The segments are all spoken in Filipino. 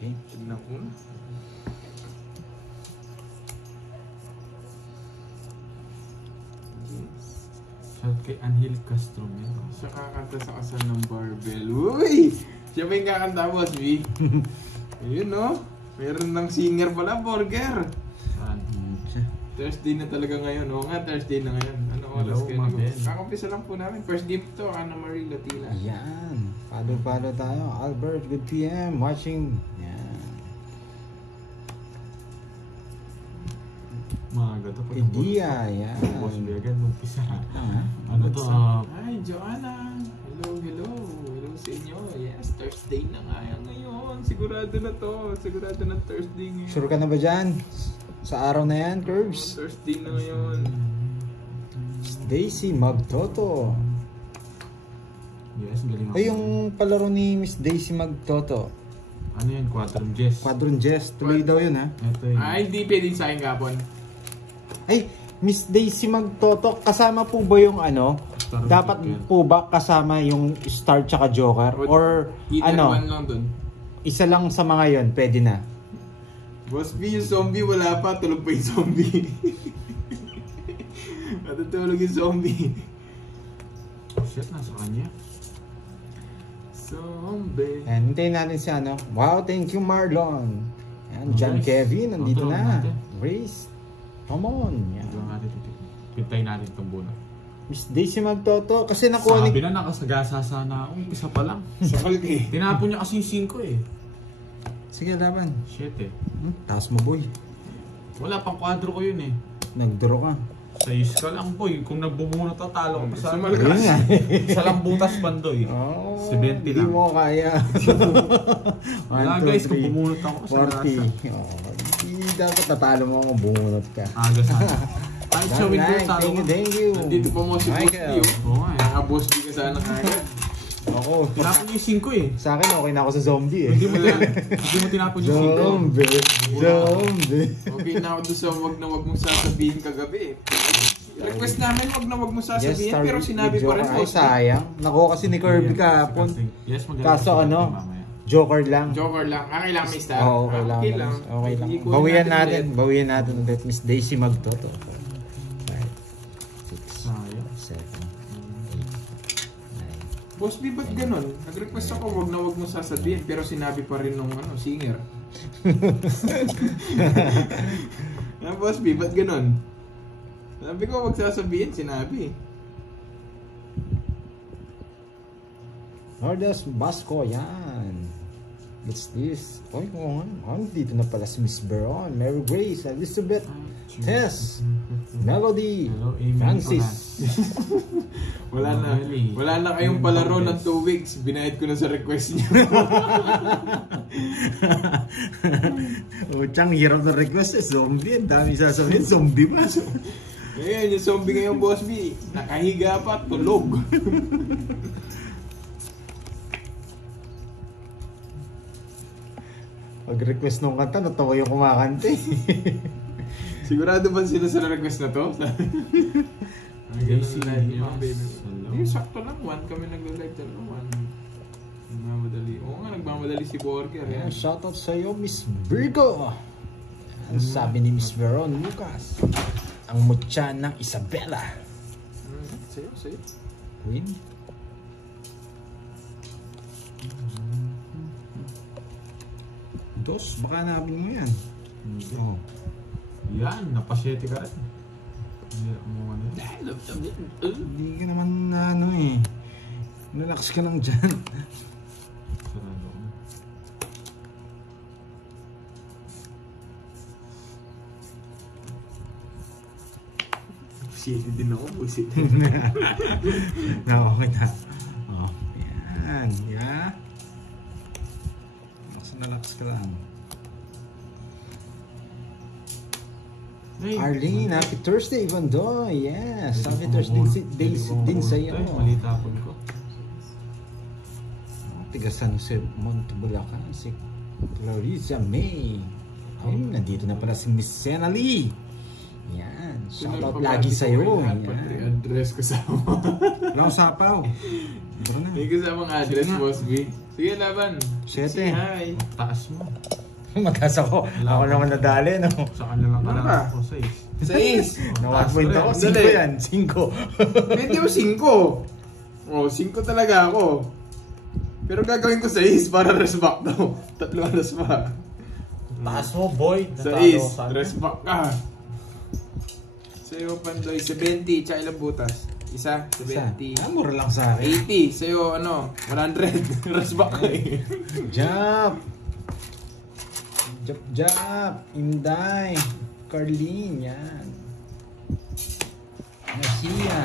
Okay. Tignan ko. Shout kay Angel Castro meron. Siya kakanta sa kasal ng barbell. Uy! Siya ba yung kakanta, Boss B? Ayun, no? Meron ng singer pala, Burger. Saan? Thursday na talaga ngayon. Oo nga, Thursday na ngayon. Ano oras kayo? Kakampisa lang po namin. First game to, Ana Marie Latila. Ayan. Follow tayo. Albert, good PM. Watching. Yan. Maaga to. Kay Dia. Yan. Boss B agad nung pisa. Ano to? Hi, Joanna. Hello, hello. Hello sa inyo. Yes, Thursday na nga yan ngayon. Sigurado na to. Sigurado na Thursday ngayon. Sure ka na ba dyan? Sa araw na yan, Curbs? Thursday na ngayon. Daisy Magtoto. Yes, galing ako. Ay, yung palaro ni Miss Daisy Magtoto. Ano yan? Quadron Jess. Quadron Jess. Tuloy daw yun, ha? Ito yun. Ay, hindi pwedeng sa akin kapon. Ay, Miss Daisy Magtoto, kasama po ba yung ano? Star Dapat Joker. po ba kasama yung Star tsaka Joker? Or Either ano, one lang dun. isa lang sa mga yon pwede na? Boss B, yung zombie wala pa. Tulog pa yung zombie. Matutulog yung zombie. Shit, nasa kanya. Zombie. And hintayin natin si ano. Wow, thank you Marlon. Yan, John Nice. Kevin, nandito Tulog na. natin. Grace, come on. Yan. Ito natin titignan. Pintayin natin itong bola. Miss Daisy Magtoto, kasi nakuha Sabi ni... na nakasagasa sana ako. Umpisa pa lang. Sakal ka eh. Tinapon niya kasi yung 5 eh. Sige, laban. Shit eh. Taas mo, boy. Wala pang kwadro ko yun eh. Nag-draw ka. Sayos ka lang boy. Kung nagbubunot ka, talo ka pa sa Sumalgas. Yun nga. Sa lang butas bandoy. Oh, 70 Hindi lang. mo kaya. Wala guys, kung bumunot ako sa 40. rasa. Oh, hindi dapat tatalo mo kung bumunot ka. Aga sana. Kahit showing ko, talo ko. Thank you. Nandito pa mo si Boss B. Michael. Oh. Oo nga eh. Naka-Boss B ka sana kagad. Ako. Tinapon niya yung 5 eh. Sa akin, okay na ako sa zombie eh. Hindi mo tinapon yung 5. Zombie. Zombie. Okay na ako doon sa wag na wag mong sasabihin kagabi. Request namin wag na wag mong sasabihin pero sinabi pa rin Ay, Boss B. sayang. Nakuha kasi ni Kirby kahapon. Yes, magaling. Kaso ano, Joker lang. Joker lang. Okay lang, Mr. Oo, okay lang. Okay lang. Okay lang. Ikunin Bawian natin ulit. Miss Daisy Magtoto. 5, 6, Sayang. 7, 8, 9. Boss B, ba't ganun? Nag-request ako, wag na wag mo sasabihin, pero sinabi pa rin nung singer. Boss B, ba't ganun? Sabi ko, wag sasabihin, sinabi. Nordas Basco, yan. What's this? Oy, oo nga. Dito na pala si Miss Veron, Mary Grace, Elizabeth, Tess, Melody, Hello, Amy Francis. Wala na kayong palaro ng 2 weeks. Binayad ko na sa request niyo. Chang, hirap na request eh. Zombie. Ang dami sasabihin. Zombie ba? Ngayon, yung zombie ngayon, Boss B, nakahiga pa, tulog. Pag-request nung kanta, natawa yung kumakanta eh. Sigurado ba sila sa request na to? Daisy, Baby. hello. Hindi, sakto lang. 1 kami nagla-live talaga. 1. Nagmamadali. Oo nga, nagmamadali si Burger. Ayan, Yan. shoutout sa'yo, Miss Virgo. Ano sabi ni Miss Veron Lucas? Ang mutya ng Isabela. Sa'yo. Queen? Dos, baka nabin mo yan. Oh. Yan, napasyete ka rin. Hirap mo ano. Hindi ka naman na ano eh. Relax ka lang dyan. Sarado ko. Bullshit din ako, bullshit. Okay na. Oh, yan. Yeah. Relax ka lang. Hey, Arlene, happy Thursday, Bando. Yes, happy Thursday din sa iyo. Mali tapon ko. Tigasan si Montebulacan, si Clarissa May. Ay, nandito na pala si Miss Sena Lee. Yan. Shoutout lagi sa'yo. Yan. Address ko sa Wala akong sapaw. Ito na. May kasamang address, Boss B. Sige, laban. 7. Hi. Taas mo. Mataas ako. Ako naman nadali, no? Sa kanya lang ka Ano lang ba? ako, 6. 6. Na 1 point ako. 5 Dali. yan. 5. Pwede mo 5. Oh, 5 talaga ako. Pero gagawin ko 6 para rest back daw. 3 alas pa. Taas mo, boy. 6. Rest back ka. Sa'yo, Pandoy, 70. Tsaka ilang butas? Isa, 70. Mura lang sa akin. 80. Sa'yo, 100. Rest back ka eh. Jump! Jump! Inday! Carlene, yan. Garcia.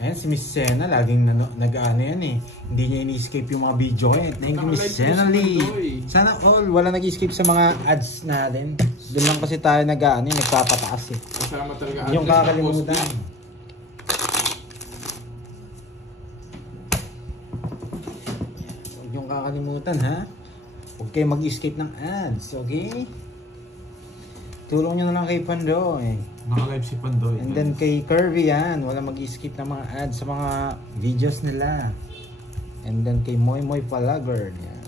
Ayan, si Miss Sena, laging nag-ano yan eh. Hindi niya ini-escape yung mga video eh. Thank you, Miss Sena Lee. Sana all, wala nag-escape sa mga ads natin. Doon lang kasi tayo nag-ano eh, nagpapataas eh. Kasama talaga. Yung kakalimutan. Huwag yung kakalimutan ha. Huwag kayo mag-escape ng ads, okay? Tulong nyo na lang kay Pandoy. Naka-live si Pandoy. And then kay Curvy yan, wala mag-skip ng mga ads sa mga videos nila. And then kay Moy Moy Palager yan.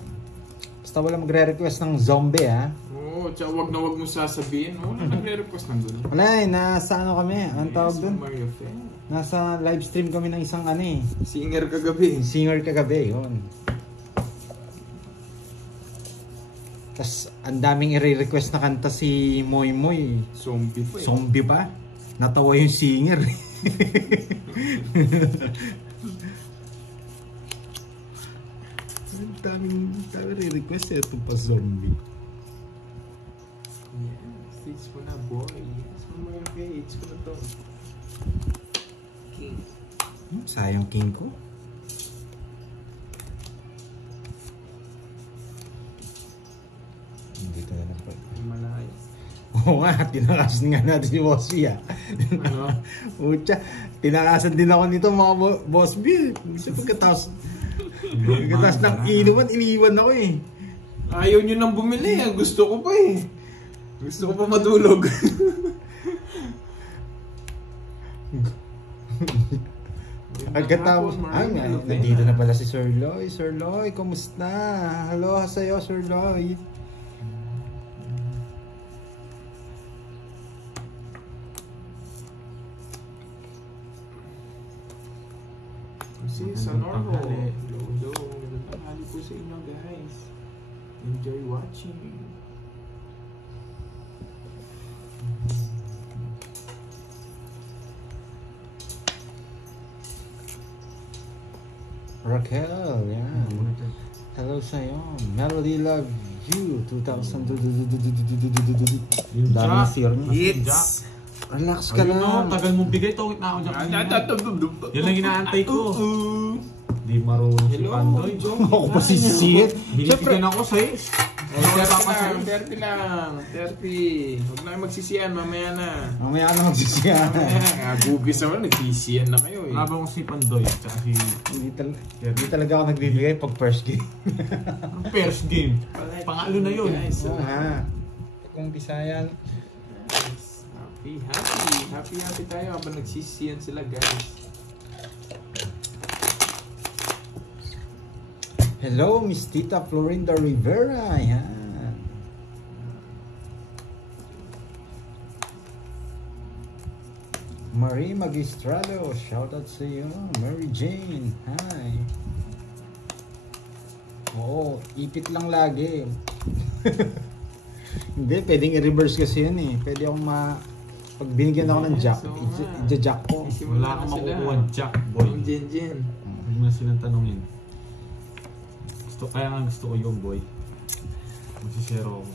Basta wala magre-request ng zombie ha. Oo, tsaka wag mo sasabihin. Wala nagre-request ng gano'n. Wala eh, nasa ano kami, anong tawag dun? Mario fan. Nasa live stream kami ng isang ano eh, Singer kagabi. singer kagabi, yun. Tas ang daming i-request na kanta si Moy Moy. Zombie pa eh. Zombie pa. Natawa yung singer. daming re-request ito pa zombie. Yes, it's ko na boy. Yes, Mario fan. It's ko na to. King. Sayang king ko. Dito na lang po. Malayo. Oo nga, tinakasan nga natin si Boss B ah. Ano? Ucha, tinakasan din ako nito mga Boss B. Kasi pagkatapos ng inuman, iniwan ako eh. Ayaw nyo nang bumili. Gusto ko pa eh. Gusto ko pa matulog. Pagkatapos, nandito na pala si Sir Loy. Sir Loy, kumusta? Hello sa'yo, Sir Loy. Si Sonoro. Hello. Tanghali po sa inyo guys. Enjoy watching. Raquel, yan. Hello sa'yo. Melody Love You 2000. Dami na sir niya. Hits! Relax ka Ayun lang. no, tagal mong bigay. Tawit na ako dyan. Yan lang inaantay ko. Di marunong si Hello, Pandoy. Ako pa sisihit. Binibigyan ako sa'yo. 30 lang. 30. Huwag na kayo magsisiyan. Mamaya na. Mamaya ka na magsisiyan. Gugis naman. Nagsisiyan na kayo eh. Habang si Pandoy at saka si Hindi talaga ako nagbibigay pag first game. first game. Pangalo na yun. Guys, Oo nga. Kung Bisayan. Happy tayo habang nagsisiyan sila guys. Hello, Miss Tita Florinda Rivera. Yan. Marie Magistrado, shoutout sa iyo. Mary Jane, hi. Oo, ipit lang lagi. Hindi, pwedeng i-reverse kasi yun eh. Pwede akong pag binigyan ako ng jack, i-jack ko. Wala kang makukuha jack, boy. Yung Jen. Huwag mo na silang tanongin. Kaya nga gusto ko yung boy. Magsisero ako.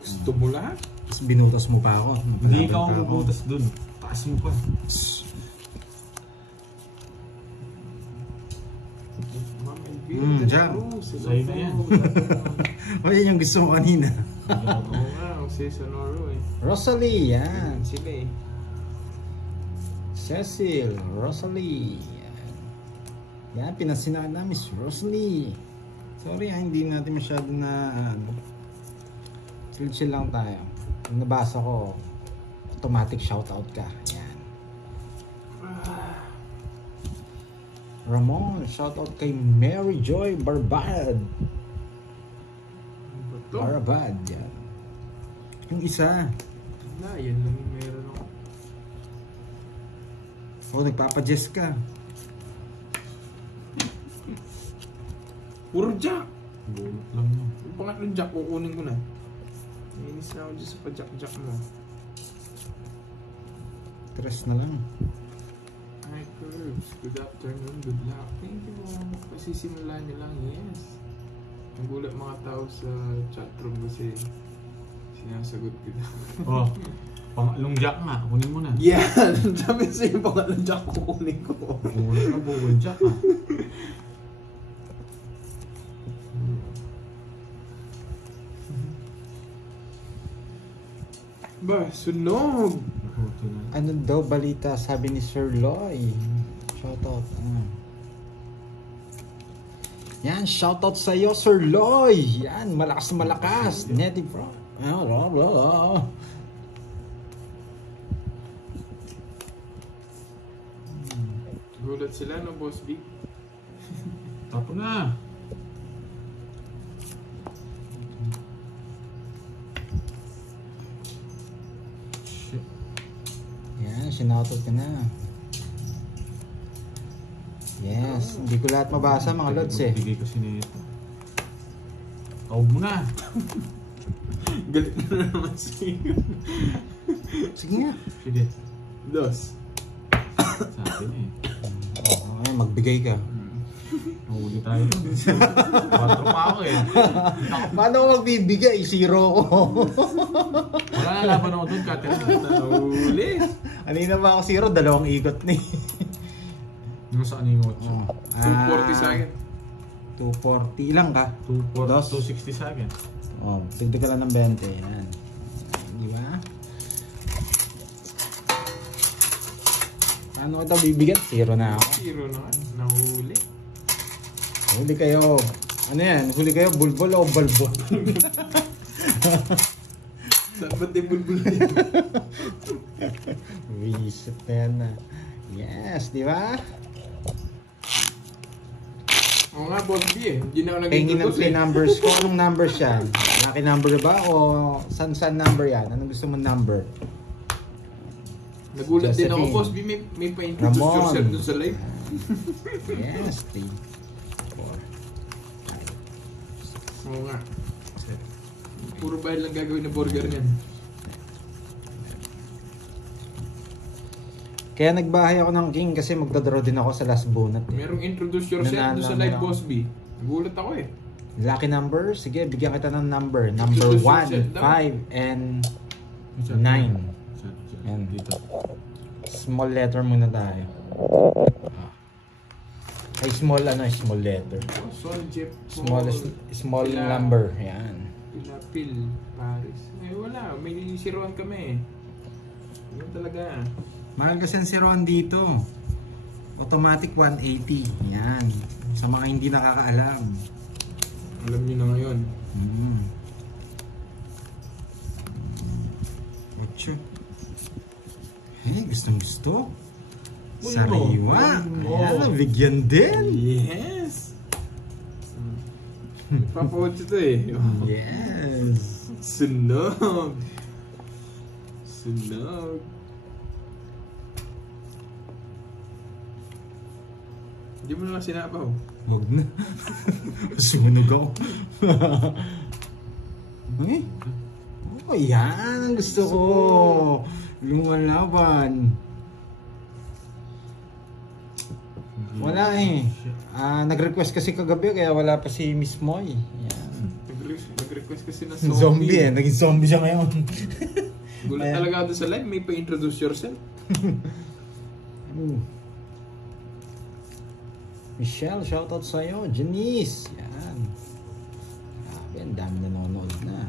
Gusto mo lahat? Tapos binutas mo pa ako. Hindi ikaw ang mabutas dun. Taas mo pa. Jack. Sa'yo na yan. O yan yung gusto mo kanina. Oo nga, si Sonoro eh. Rosalie, yan. Sila eh. Cecil, Rosalie. Yan, pinasinahan na Miss Rosalie. Sorry hindi natin masyado na chill lang tayo. Nabasa ko. automatic shoutout ka. Yan. Ramon, shoutout kay Mary Joy Barbad. Barbad, yan. Yung isa. Na, yan lang yung meron ako. Oh, nagpapa-jess ka. Puro jack! Bulot lang yun. Yung pangatlong jack, kukunin ko na. Nainis na ako dyan sa pa-jack-jack mo. Tres na lang. Hi, Curbs. Good afternoon. Good luck. Thank you mo. Pasisimula niyo lang. Yes. Nagulat mga tao sa chatroom kasi sinasagot kita. Oh, pangatlong jack nga. Kunin mo na. Yan! Sabi sa'yo yung pangatlong jack kukunin ko. Bulot na bukod jack ah. Ba, sunog! Ano daw balita sabi ni Sir Loy? Shoutout. Yan, shoutout sa iyo Sir Loy. Yan, malakas na malakas. Netty bro. Gulat sila no, Boss Big? Tapo na. Yan, sinoutout ka na. Yes, hindi ko lahat mabasa mga lods eh. Bigay kasi nito. Tawag mo na. Galit na naman sa'yo. Sige nga. Sige. Dos. Sa akin eh. Oo, ay, magbigay ka. Nahuli tayo dun. 4 pa ako eh. Paano ko magbibigay? Zero ko. Wala na laban ako dun, Catherine. Nahuli. Kanina ba ako zero? 2 ikot na eh. Yung sa kanino 8. 240 sa akin. 240. Ilang ka? 260 sa akin. Oh, tigda ka lang ng 20. Yan. Di ba? Paano kita bibigyan? Zero na ako. Zero na nga. Nahuli. Huli kayo. Ano yan? Huli kayo bulbul o balbol? Ba't yung bulbul din? Reset na yan na. Yes, di ba? Oo nga, Boss B eh. Hindi na ako Pengin ng nag-introduce play eh. numbers ko. Anong numbers yan? Lucky number ba? O san number yan? Anong gusto mong number? Nagulat din ako, Josephine. Boss B. May pa-introduce Ramon. yourself dun sa live. Yes, 3, 4. Oo nga. Puro bayad lang gagawin na burger niyan. Kaya nagbahay ako ng king kasi magdadraw din ako sa last bonus eh. Merong introduce yourself Nanalo dun sa namin live, ako. Boss B. Nagulat ako eh. Lucky number? Sige, bigyan kita ng number. Number Introduce 1, yourself daw. 5, and 9. Yan. Dito. Small letter muna tayo. Ay, small letter. Oh, Sol, Jeff, Small Pila- number. Yan. Pilapil, Paris. Eh wala, may siruan kami eh. Yun talaga. Mahal kasi ang siruan dito. Automatic 180. Yan. Sa mga hindi nakakaalam. Alam niyo na ngayon. Ocho. Eh, gusto. Uy, Sariwa. no. Ayan, nabigyan din. Yes! Papawad ito eh. Yes. Sunog! Sunog! Hindi mo na lang sinapaw. Huwag na. Sunog ako. Eh? Oh, yan ang gusto ko. Lumalaban. Wala eh. Nag-request kasi kagabi kaya wala pa si Miss Moy. Yan. Nag-request kasi na Zombie eh. Naging zombie siya ngayon. Gulat Ayan. talaga ako doon sa live. May pa-introduce yourself. Michelle, shoutout sa'yo. Janice. Yan. Grabe, ang dami nanonood na.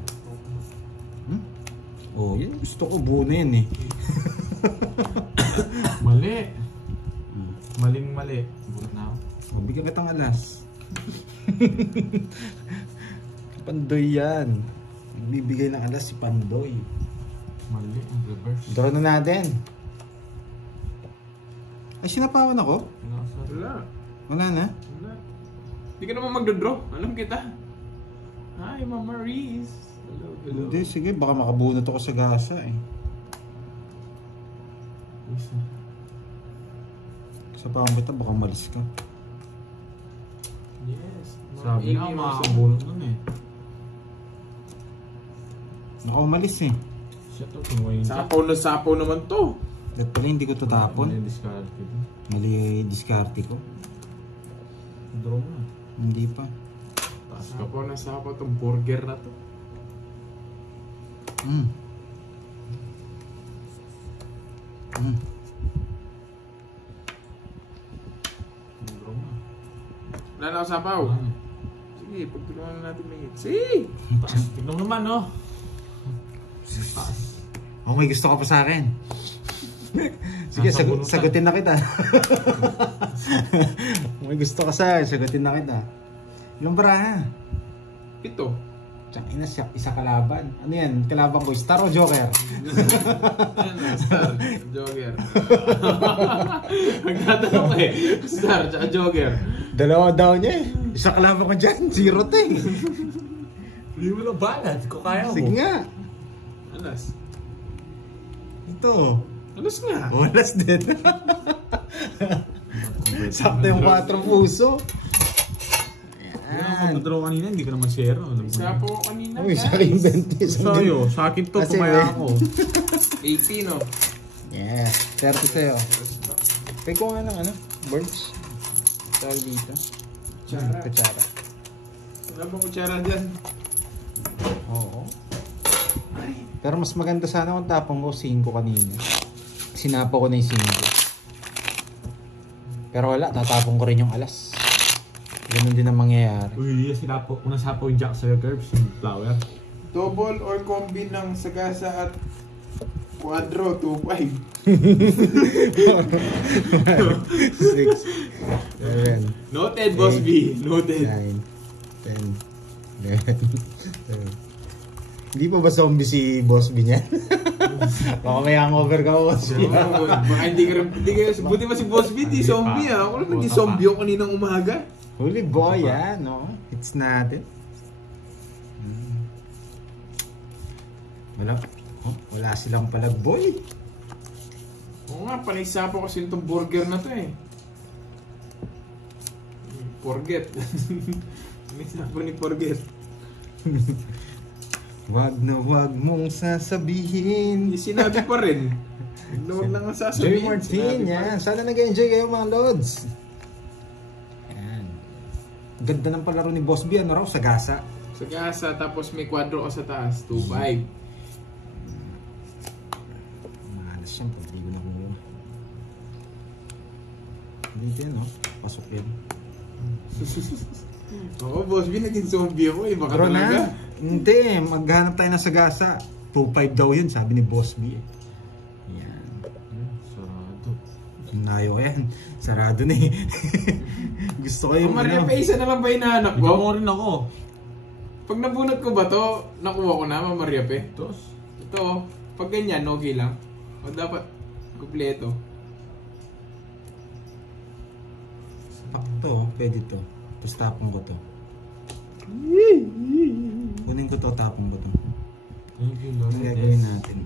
Oh, yun gusto ko. Buo na yan eh. Mali. Maling mali. Bulat na ako. Oh, bigyan kitang alas. Pandoy yan. Bibigay ng alas si Pandoy. Mali, ang reverse. Draw na natin. Ay, sinapawan ako? Wala. Wala na? Wala. Hindi ka naman magdodraw. Alam kita. Hi, Mama Reese. Hello, hello. Hindi, sige. Baka makabunot ako sa gasa eh. Isa. Sa pangambita, baka malis ka. Yes. Sabi nga, makakabunot nun eh. Naka umalis eh. Shit, oh, tumuwain ka. Sapaw naman to. Dapat pala hindi ko tatapon. Mali discard ko. Mali diskarte ko. Draw mo na. Hindi pa. Taas ka. Sapaw tong burger na to. Mm. Mm. Draw mo na. Wala na ako sapaw. Wala. Sige, pagtulungan natin may hit. Sige! Taas. Tignan mo naman, no? Taas. Oh, may gusto ka pa sa akin. Sige, Nasa bunutan. sagutin na kita. May gusto ka sa akin, sagutin na kita. Ilang baraha? 7. Tsaka isa kalaban. Ano yan? Kalaban ko, Star o Joker? Ano, Star, Joker. Nagtatanong eh. Star, tsaka Joker. Dalawa daw niya eh. Isa kalaban ko dyan, 0 te. Hindi mo lang balance. Kung kaya mo. Sige nga. Alas. Ito. Alas nga. Walas din. Sakto yung 4 puso. Hindi naman magdadraw kanina, hindi ka naman zero. Isa po kanina. Uy, sa akin 20. Sa'yo, sa akin to, Kasi tumaya may- ako. 18 oh. Yeah, 30 sa'yo. Pwede ko nga ng ano, birds. Tawag dito. Kutsara. Kutsara. Wala bang kutsara dyan? Oo. Pero mas maganda sana kung tapong ko 5 kanina. Sinapa ko na yung 5. Pero wala, tatapong ko rin yung alas. Ganun din ang mangyayari. Uy, sinapo. Unang sapo yung jack sa'yo, Curbs, yung flower. Double or combi ng sagasa at quadro, 2-5. 6, 7, Noted, Boss B. Noted. 9, 10, 11, 12. Hindi pa ba zombie si Boss B niya? Baka may hangover ka, Boss B. Baka hindi ka buti pa si Boss B, di zombie ah. Ako lang naging zombie ako kaninang umaga. Holy boy, yan, no? Hits natin. Wala silang palag, boy. Oo nga, panaysapo kasi itong burger na to eh. Forget. Panaysapo ni Forget. Wag na wag mong sasabihin. Sinabi pa rin. Huwag lang ang Joy sasabihin. Martin, Sinabi pa yan. rin. Sana nag-enjoy kayo mga lods. Yan. Ganda ng palaro ni Boss B, ano raw, sa gasa. Sa gasa, tapos may quadro ka sa taas. 2-5. Mahalas yan, pag di ko na kumuha. Dito yan, no? Pasok yan. Oo, Boss B, naging zombie ako eh. Baka Bro talaga. na? Hindi, maghanap tayo ng sagasa. 2.5 daw yun, sabi ni Boss B. Yan. Sarado. Nayo yan. Sarado na eh. Gusto ko yung Maria pa isa na lang ba hinahanap Ikaw ko? mo rin ako. Pag nabunot ko ba to, nakuha ko na, Maria Pe. Tos. Ito, oh, pag ganyan, okay lang. O dapat, kumpleto. to, pwede to. Tapos tapong ko to. Kunin ko to, tapong ko to. Thank you, Lord. Ano gagawin natin?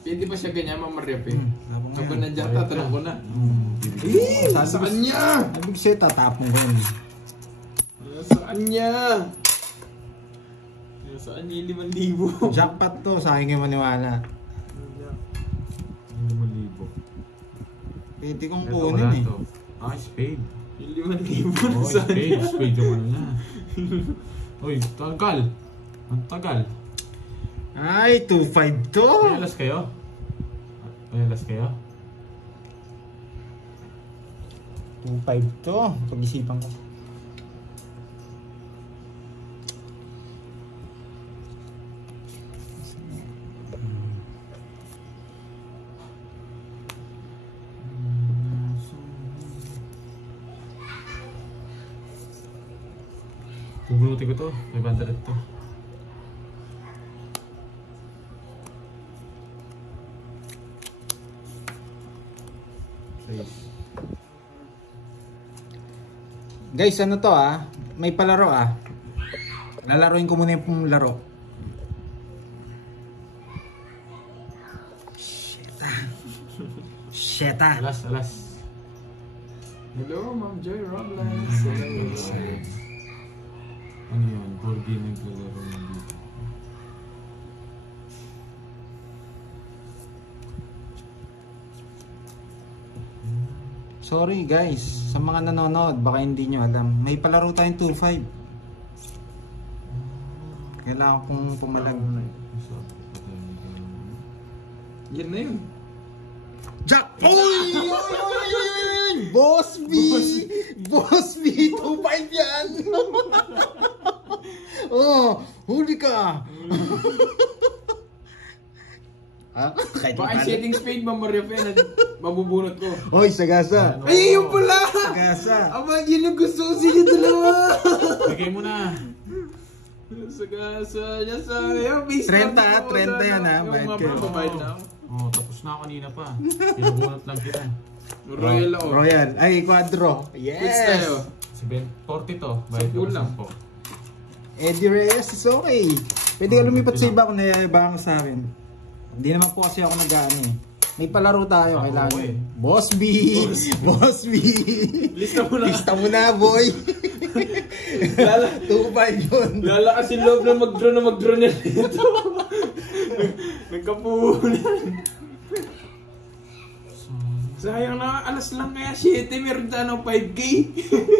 Pwede ba siya ganyan, Mama Maria Pe? Tapong Kapag yan. nandiyan, tatanong ko na. Eh, Sa kanya! Ibig siya, tatapong ko yun. Sa kanya! Saan niya 5,000? Jackpot to, sa akin kayo maniwala. Hindi malibo. Pwede kong Ito, kunin wala eh. to. Ah, spade. Yung 5,000 na Oh, saan spade. Spade yung ano niya. Uy, tagal. Ang tagal. Ay, 2.5 to. May alas kayo? May alas kayo? 2.5 to. Pag-isipan ko. Bubunutin ko to. May bandaret to. face. Guys, ano to may palaro lalaroin ko muna yung laro. Sheta. Alas. Hello, Ma'am Joy Robles. Ano yun? Board game naglalaro ng dito. Sorry guys, sa mga nanonood, baka hindi nyo alam. May palaro tayong 2-5. Kailangan kong pumalag. Yan na yun. Jack! Uy! Boss B! Boss B! 2-5 yan! Oh, huli ka! Baka setting spade ba Mario Fe na mabubunot ko? Oy, sagasa! Ay, yun pala! Sagasa! Aba, yun yung gusto ko sila dalawa! Bigay mo na! Sagasa niya sayang. 30 yan Yung mababayad na ako. Oh, tapos na kanina pa. Pinabunot lang kita. Royal ako. Royal. Ay, quadro. Yes! Quits tayo. 40 to. Bayad ko Lang. po. Eddie Reyes is okay. Pwede ka lumipat sa iba kung naiyayabangan sa akin. Hindi naman po kasi ako nag-ano May palaro tayo, kailangan. Boss B! Boss B! Lista mo na. Lista mo na, boy! 2-5 yun. Lalakas yung loob na mag-draw na ito. Nagkapunan. Sayang na, alas lang kaya 7, meron tayo ng 5K.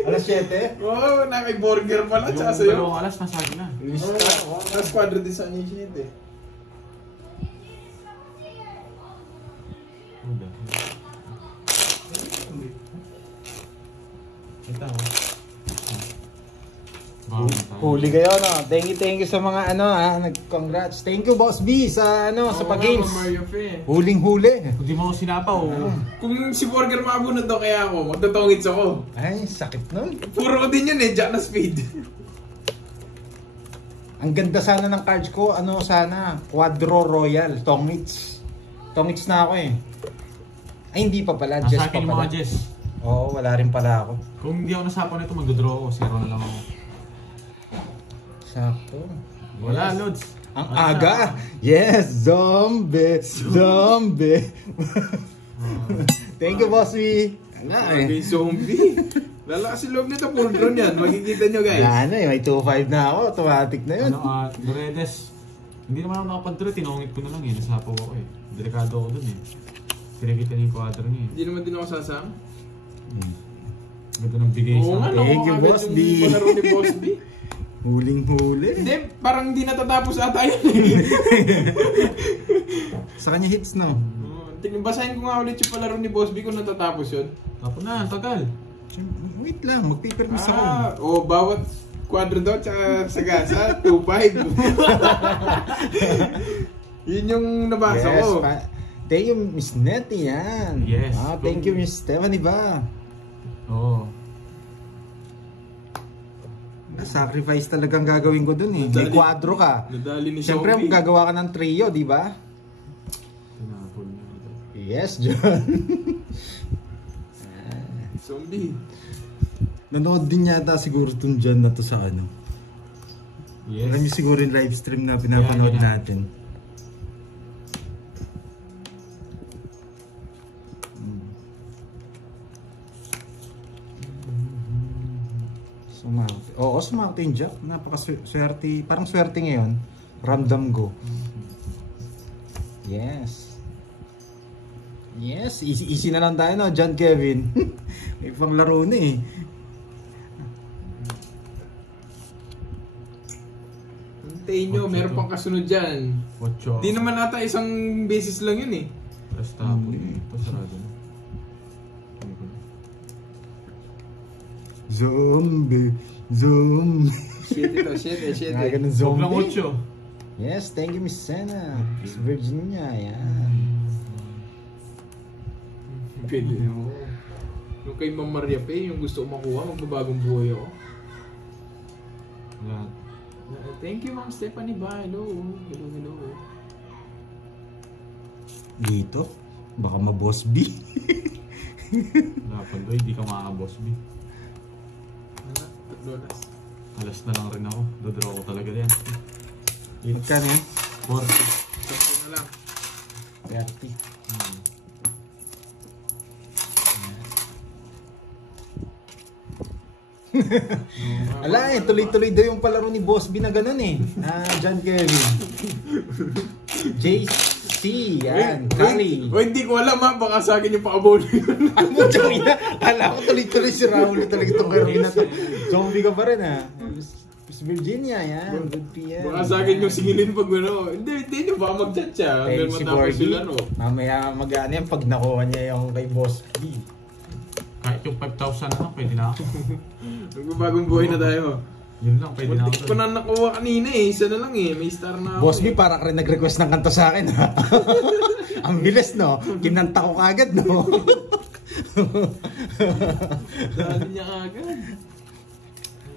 Alas 7? Oo, naki-burger pala, tsaka Yung sa'yo. dalawang alas, nasagi na. Alas quadro din sa niya 7. Ito. Huli kayo, no? Thank you sa mga nag-congrats. Thank you, Boss B, sa sa pag-games. Mario Fe. Huling-huli. Kung di mo ako sinapaw. Kung si Burger makabunod daw kaya ako, magtotongits ako. Ay, sakit nun. Puro ko din yun Jack na speed. Ang ganda sana ng cards ko, sana, Quadro Royal, Tongits. Tongits na ako Ay, hindi pa pala, Jess pa Nasa akin yung pala. mga Jess. Oo, wala rin pala ako. Kung hindi ako nasapaw nito, mag-draw ako. 0 na lang ako. Sakto. Wala, Lods. Ang aga! Yes! Zombie! Zombie! Thank you, Boss B! Okay, zombie. Lalakas yung loob nito, full drone yan. Makikita nyo guys. Yan may 2-5 na ako. Automatic na yun. Loredes. Hindi naman ako nakapag-draw. Tinongit ko na lang nasapaw ako Delikado ako dun Pinakita niya yung quadro niya Hindi naman din ako sasama. Ganda ng bigay Oo sa nga, akin. Thank you, Boss B. Yung palaro ni Boss B. Huling-huli. Hindi, parang hindi natatapos ata yun Sa kanya hits, no? Basahin ko nga ulit yung palaro ni Boss B kung natatapos yun. Tapos na, tagal. Wait lang, mag-paper-miss ako. Bawat quadro daw tsaka sagasa, 2-5. Yun yung nabasa ko. Thank you, Miss Nettie, yan. Yes. Thank you, Miss Stephanie ba? Oo. Sacrifice talagang gagawin ko dun May quadro ka. Nadali ni Siyempre, Shopee. gagawa ka ng trio, di ba? Tinapol na. Yes, John. Zombie. Nanood din yata siguro itong John na to sa Yes. Alam niyo siguro yung live stream na pinapanood natin. Sumarte yung Jack. Napakaswerte. Parang swerte ngayon. Random go. Yes. Yes. Easy na lang tayo, no? John Kevin. May pang laro na Hintayin nyo, meron pang kasunod dyan. 8. Di naman ata isang beses lang yun Press tapon. Ito sarado na. Zombie. Shit ito, shit. Ganun Huwag lang zombie. 8. Yes, thank you, Miss Sena. Miss Virginia, yan. Pwede mo. Yung kay Ma'am Maria Pe, yung gusto ko makuha, magbabagong buhay ako. Lahat. Thank you, Ma'am Stephanie ba? Hello. Dito? Baka ma-boss B. Wala pandoy, di ka makaka-boss B. Wala, $3. Alas na lang rin ako. Dodraw ko talaga yan. Magkano yun? 40. Sampo na lang. 30. Ala eh, tuloy-tuloy daw yung palaro ni Boss B na ganun eh. John Kevin. JC, yan. Kali. Hindi ko alam ha, baka sa akin yung pa-abono yun. Ano dyan na? Kala ko tuloy-tuloy si Raul talaga itong karo na to. Zombie ka pa rin ha. Miss Virginia, yan. Good PM. Baka sa akin yung singilin pag ano. Hindi nyo baka mag-chat siya. Hanggang Si matapos Borgie, sila no. mamaya mag-ano yan pag nakuha niya yung kay Boss B. Kahit yung 5,000 na lang, pwede na ako. Nagbabagong buhay na tayo. Yun lang, pwede na ako. Muntik ko na nakuha kanina eh. Isa na lang eh. May star na ako. Boss B, para ka rin nag-request ng kanta sa akin ha. Ang bilis no? Kinanta ko kagad no? Dali niya agad.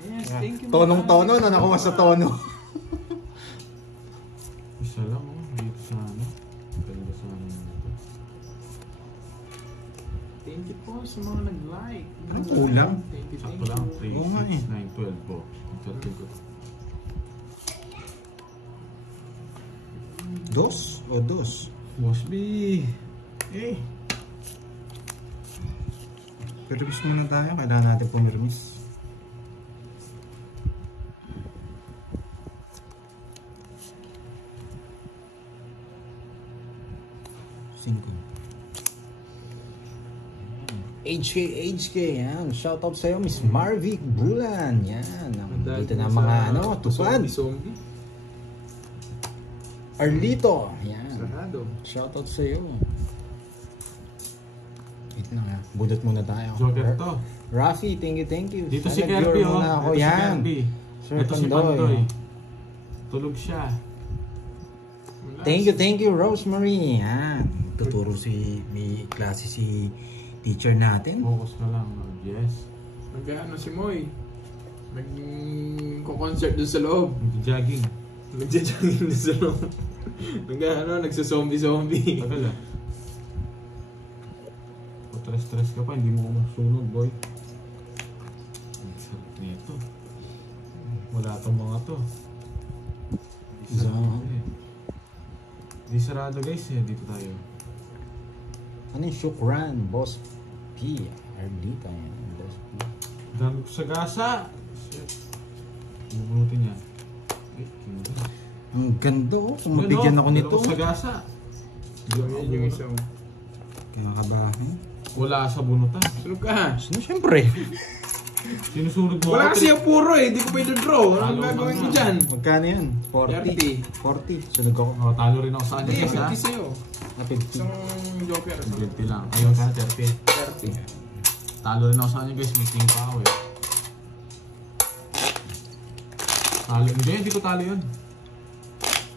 Yes, thank you. Tonong-tono no? Nakuha sa tono. Isa lang, oh. Dito sa ano. Ganda sa ano. Thank you po sa mga nag-like. Ang kulang. Thank you, thank Sakto lang, you. 3, Oo nga eh. 6, 9, 12 po. Ang 13 ko. Dos o dos? Boss B. Eh. Permis muna tayo. Kailangan natin pumirmis. HK, yan. Shoutout sa'yo, Miss Marvic Bulan. Yan. Dito na mga tupad. Zombie. Arlito. Yan. Sarado. Shoutout sa'yo. Wait lang ha. Budot muna tayo. Joker to. Rafi, thank you. Dito Sana si Kirby, viewer oh. muna ako. Dito si Yan. Kirby. Sir Ito si Pandoy. Pandoy. Tulog siya. Thank you, Rosemary. Yan. Tuturo may klase si teacher natin. Focus ka lang. Yes. Nag-ano si Moy? Nag-concert doon sa loob. Nag-jogging. Nag-jogging doon sa loob. Nagsa-zombie. Tagal ah. Stress ka pa, hindi mo masunod boy. Ang sarap nito. Wala tong mga to. Di sarado guys eh, dito tayo. Ano yung Shukran, Boss P. Ardita yan. Boss P. Dami ko sa gasa. Shit. Bubunutin yan. Ang ganda oh. Kung mabigyan ako nito. Sa gasa. Yung isa mo. Kaya kabahin. Wala sa bunutan. Sunog ka. Sino siyempre? Sinusunod mo Wala ako, kasi yung puro eh. Hindi ko pwede draw. Anong Talo gagawin ka ko na. dyan? Magkano yan? 40. 40. Sunog ako. Oh, talo rin ako sa kanya Hindi, guys ha. 50 sa'yo. 50. Isang joker. 20 lang. Ayun ka, 30. 30. Talo rin ako sa kanya guys. May team pa ako eh. Talo. Hindi ko talo yun.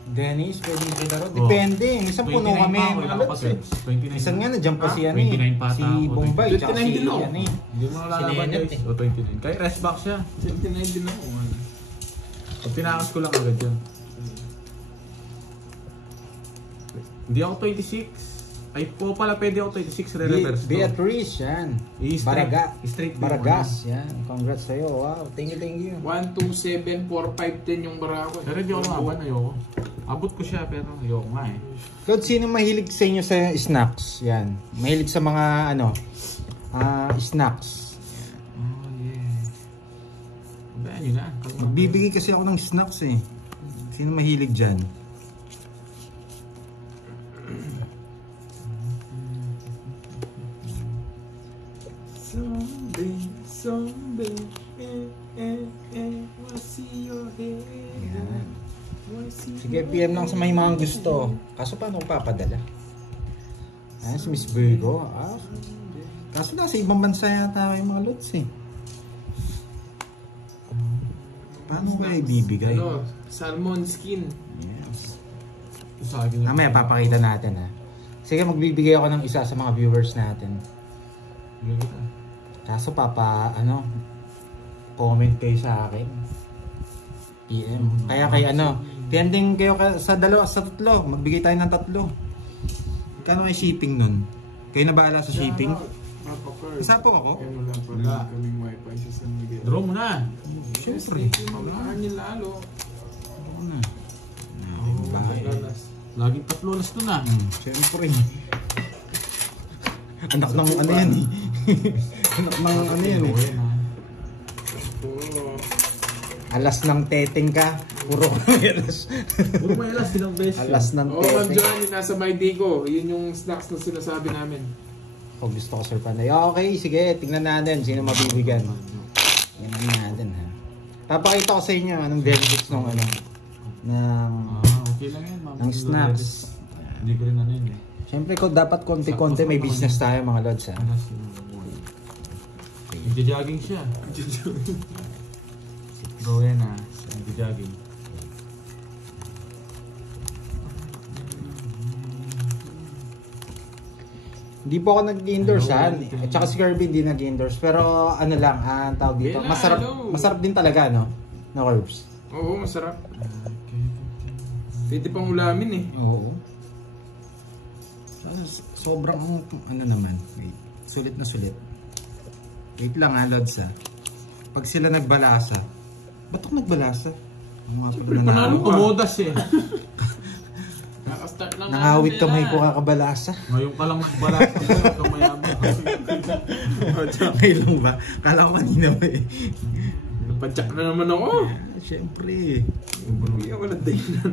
Dennis, pwede yung laro. Depende. Minsan puno 29 kami. pa ako, ilang Lods, eh. kapatid? 29. Minsan nga na-jump pa si ano 29 pa Si ako. Bombay. Tsaka 29 si din ako. ano eh. Hindi mo nalalaban Sinenet guys. O 29. Kaya rest back siya. 79 din ako. Pag pinakas ko lang agad yun. Hindi ako 26. Ay po pala pwede ako 26. Re-reverse to. Beatrice, yan. Straight Baragas, yan. Congrats sa'yo. Wow, thank you. 1, 2, 7, 4, 5, 10 yung barako. Pero hindi ako lumaban. Ayoko. Abot ko siya pero ayoko nga eh. Claude, sino mahilig sa inyo sa snacks? Yan. Mahilig sa mga snacks. Oh yeah. Bayan yun na. Magbibigay kasi ako ng snacks eh. Sino mahilig dyan? Zombie, wanna see your head. Yan. Wanna see Sige, PM lang sa may mga gusto. Kaso paano ko papadala? Si Miss Virgo. Kaso nasa ibang bansa yata yung mga lots eh. Paano ko ibibigay? Ano, salmon skin. Yes. Sa akin yung... Mamaya papakita natin ha. Sige, magbibigay ako ng isa sa mga viewers natin. Kaso comment kayo sa akin. PM. Kaya kay pending kayo sa tatlo. Magbigay tayo ng 3. Kano ay shipping nun? Kayo na bahala sa shipping? curve. Isapong ako? Eh, wala pa rin Wala. kaming wifi sa San Miguel. Draw mo na. Siyempre. Yes, thank you, Ma'am Arnie lalo. Ano na? Lalas. Laging tatlo alas to na. Siyempre. Anak ng ano yan eh. Anak ng ano yan eh. Oo. Alas ng teteng ka. Puro alas. Puro may alas, silang beses. Alas ng Oo, Ma'am teteng. Johnny, nasa Maydigo. Yun yung snacks na sinasabi namin. Oh, gusto ko Sir Panday. Okay, sige. Tingnan natin sino mabibigyan. Yan natin ha. Papakita ko sa inyo anong benefits ng ano. Ng... Okay lang yan, ma'am. Ng snaps. Hindi ko rin ano yun eh. Siyempre ko dapat konti-konti may business tayo mga lods ha. Alas yun. Nagja-jogging siya. Bro yan ah. Nagja-jogging. Hindi po ako nag-endorse ha. At saka si Kirby hindi nag-endorse. Pero ano lang, ang tawag dito. Bella, Masarap, hello. masarap din talaga no? Na herbs. Oo, masarap. Pwede pang ulamin eh. Oo. Sobrang ano naman. Wait. Sulit na sulit. Wait lang ha, Lods ha. Pag sila nagbalasa. Ba't ako nagbalasa? Ano nga Siyempre, pala panalo nanawit? ka. Tumodas eh. Nakastart lang Nangawit namin kamay nila. ko kakabalasa. Ngayon ka lang nagbalat. Ngayon ka mayabang. Okay lang ba? Kala ko kanina ba eh. Napadyak na naman ako. Siyempre. Kuya, walang dahilan.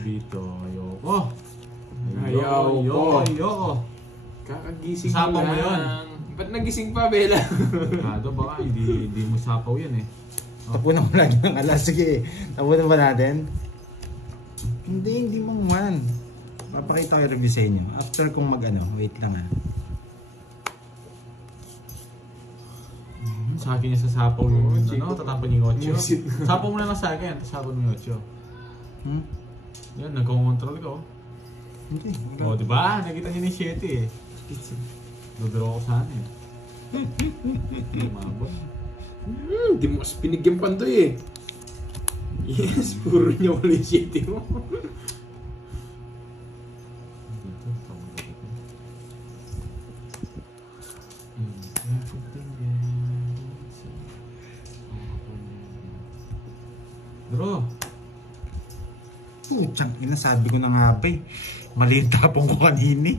Dito, ayoko. Ayoko. Ayoko. Kakagising Sapaw mo lang. yun. Ba't nagising pa, Bella? Kado baka hindi mo sapaw yan eh. Tapunan mo lagi ng alas. Sige, tapunan ba natin? Hindi mo man. Papakita ko yung review sa inyo. After kung mag-ano, wait lang ha. Sa akin yung sasapaw yung Oo, Chico. tatapon yung 8. Musit. Sapaw mo na lang sa akin, tasapon mo yung 8. Hmm? Yan, nagko-control ka oh. Hindi. O, diba? Nakita niyo ni 7 eh. Dodoro ko sana eh. Lumabot. Di mo kasi pinigyan Pandoy eh. Yes, puro niya wala yung shitty mo. Dito, tawag ko dito. Bro, Putsang ina, sabi ko na nga ba eh. Mali yung tapong ko kanini.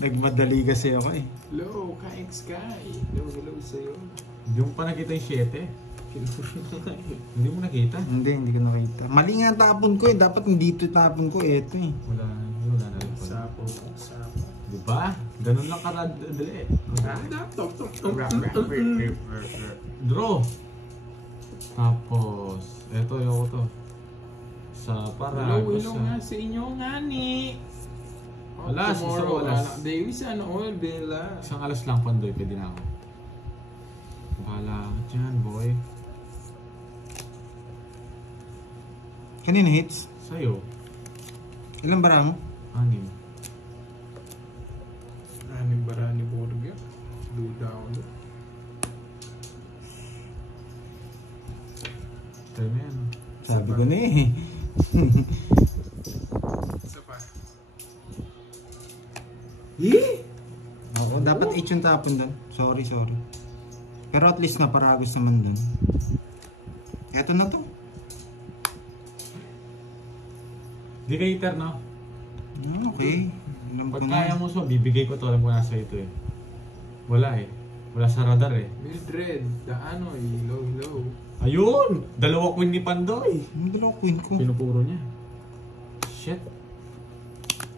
Nagmadali kasi ako eh. Hello, Kaing Sky. Hello sa'yo. hindi mo pa nakita yung 7. Hindi mo nakita? Hindi ko nakita. Mali nga ang tapon ko eh. Dapat dito tapon ko. Eto eh. Wala na rin pala. Sapo. Diba? Ganun lang karadali. Draw. Tapos, eto yung to. Sa para Hello sa... nga sa inyo nga ni. Wala, Tomorrow, sa alas. Davis, oil, Bella. Isang alas lang Pandoy, pwede na ako. Bahala ka dyan, boy. Kanina hits? Sa'yo, Ilang bara mo? 6. Aning barani burger. Duda ako doon. Try mo yan. Sabi ko na eh. Isa pa. Eh? Ako, dapat 8 yung tapon doon. Sorry. Pero at least naparagos naman doon. Eto na to. Di ka hitter, no? Okay. Alam ko Pag na. kaya mo so, bibigay ko to. Alam ko nasa ito eh. Wala eh. Wala sa radar eh. Mildred, hello. Ayun! 2 queen ni Pandoy. Ano dalawa queen ko? Pinupuro niya. Shit.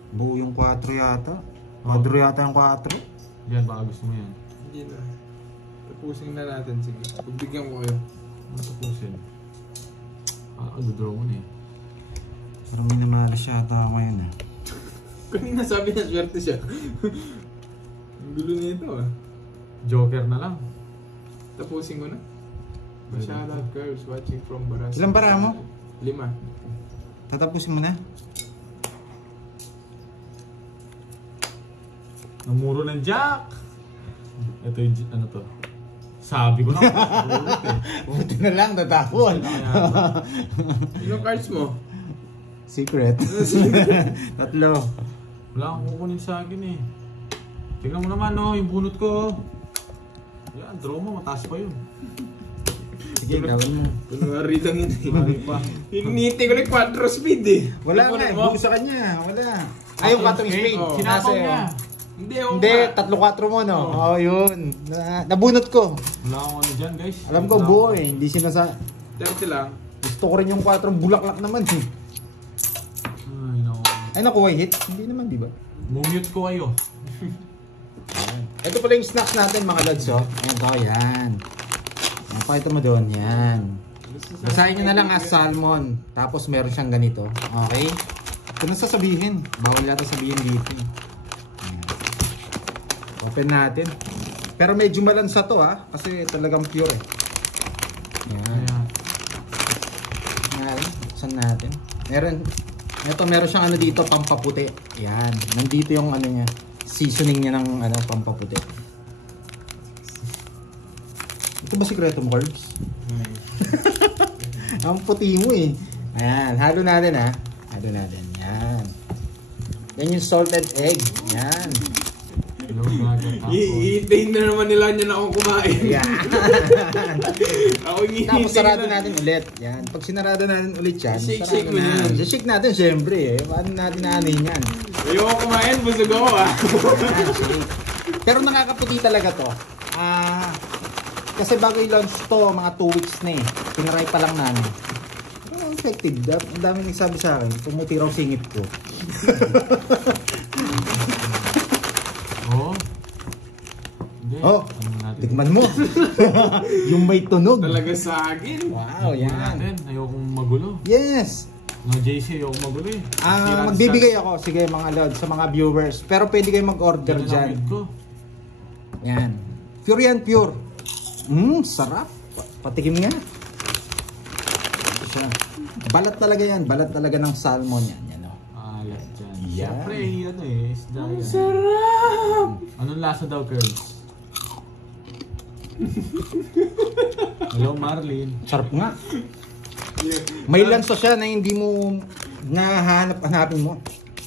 Buo yung 4 yata. Oh. 4 yata yung 4. Yan, baka gusto mo yan. Hindi na. Tapusin na natin, sige. Pagbigyan ko kayo. Ano tapusin? Dodraw mo na eh. Parang minamalas yata ako ngayon ah. Kanina sabi na swerte siya. Ang gulo nito ah. Joker na lang. Tapusin ko na. Shoutout girls watching from Baras. Ilang bara mo? 5. Tatapusin mo na. Namuro ng Jack! Ito yung, ano to? Sabi ko na. Buti na lang, tatapon. Ilang cards mo? Secret. 3. Wala akong kukunin sa akin eh. Tingnan mo naman, no, yung bunot ko. Yan, draw mo, mataas pa yun. Sige, gawin mo. Kunwari lang yun eh. Mari pa. Hinihintay ko lang 4 speed eh. Wala nga, buo sa kanya. Wala. Ay, yung 4 speed. Oh. Sinapaw Nasa, niya. Hindi, ako Hindi, pa. 3-4 mo, no? Oo, yun. Nabunot ko. Wala akong ano dyan, guys. Alam ko buo eh. Hindi sinasa... 30 lang. Gusto ko rin yung 4 bulaklak naman eh. Ay, no. Ay, nakuha hit? Hindi naman, di ba? Mumute ko kayo. Ito pala yung snacks natin, mga lods, oh. Ayan, to, yan. Ayan, pakita mo doon, yan. Basahin nyo na lang as salmon. Tapos meron siyang ganito. Okay? Ito na sasabihin. Bawal yata sabihin dito. Ayan. Open natin. Pero medyo malansa to, ha. Kasi talagang pure, eh. Ayan. Ayan. Ayan. Saan natin? Meron siyang ano dito, pampaputi. Ayan. Nandito yung ano niya. Seasoning niya ng ano, pampaputi. Ito ba sikreto mo, Carbs? Ang puti mo eh. Ayan, halo natin ha. Halo natin, yan. Yan yung salted egg. Yan. Iintayin na naman nila niya na ako kumain. Yan. Ako Tapos sarado natin ulit. Yan. Pag sinarado natin ulit yan, Shake sarado mo na. yan. Shake natin syempre eh. Paano natin naanin yan? Ayoko kumain, busog ako ah. Yan, shake. Pero nakakaputi talaga to. Kasi bago i-launch to, mga 2 weeks na eh. Pinaray pa lang namin. Pero effective. Ang daming nagsabi sa akin, pumuti raw singit ko. Oo. Hindi. Oh, Ano natin? tikman mo. Yung may tunog. Talaga sa akin. Wow, Yan. yan. Natin. Ayokong magulo. Yes. Mga JC, ayokong magulo eh. Magbibigay ako, sige mga lord, sa mga viewers. Pero pwede kayo mag-order dyan. Ko. Yan. Pure yan, pure. Sarap. Patikim nga. Siya. Balat talaga yan. Balat talaga ng salmon yan. Yan o. Alat dyan. Yan. Siyempre, ano eh, isda yan. Sarap! Anong lasa daw, Curls? Hello, Marlene. Sarap nga. May lansa siya na hindi mo nahanap-hanapin mo.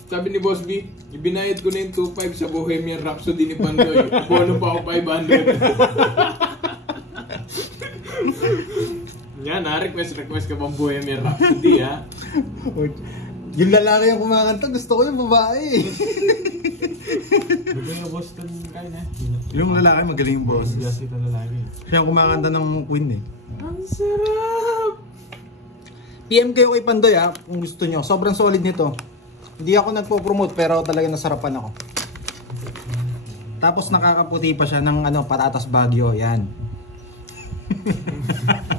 Sabi ni Boss B, ibinayad ko na yung 2.5 sa Bohemian Rhapsody ni Pandoy. Bono pa ako 500. Yan ha, request ka bang Bohemian Rhapsody ha? Yung lalaki yung kumakanta, gusto ko yung babae. Magaling yung Boston kayo na. Yung lalaki magaling yung boss. Yes, ito lalaki. Siya yung kumakanta ng Queen eh. Ang sarap! PM kayo kay Pandoy ha, kung gusto nyo. Sobrang solid nito. Hindi ako nagpo-promote pero talaga nasarapan ako. Tapos nakakaputi pa siya ng ano, patatas Baguio. Yan.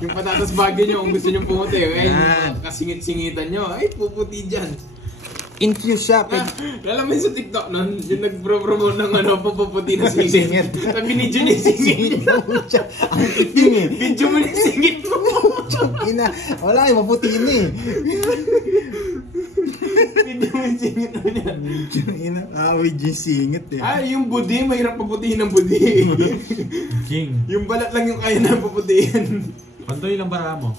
Yung patatas bagyo nyo kung gusto nyo pumuti. Ay, Yan. kasingit-singitan nyo. Ay, puputi dyan. Infuse siya. Alam mo sa TikTok nun, yung nagpro-promote ng ano, puputi na singit. Singit. Sabi ni Jun yung singit. Ang itim eh. Video mo na yung singit mo. Ina, wala eh, maputiin eh. Video mo yung singit mo niya. Ina, awid yung singit eh. Ay, yung budi, mahirap paputihin ng budi. King. Yung balat lang yung kaya na paputihin. Pandoy lang bara mo?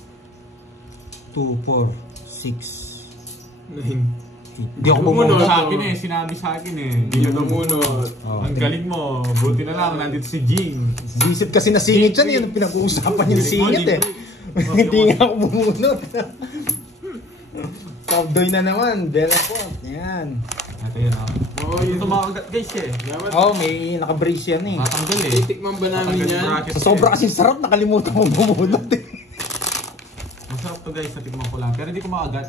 2, 4, 6. 9. Hindi ako bumunod. Sa akin eh, sinabi sa akin eh. Hindi ka tumunod. Ang galing mo. Buti na lang, nandito si Jing. Visit kasi na singit yan, yun ang pinag-uusapan yung singit eh. Hindi nga ako bumunod. Cowboy na naman, Bella po. Yan. Ito yan ako. Oo, Ito yun. tumakagat guys eh. Oh, may naka-brace yan eh. Matanggal eh. Titikman ba namin Matanggal yan? yung bracket Sa sobra kasing sarap, nakalimutan ko bumunod eh. Masarap to guys, natikman ko lang. Pero hindi ko makagat.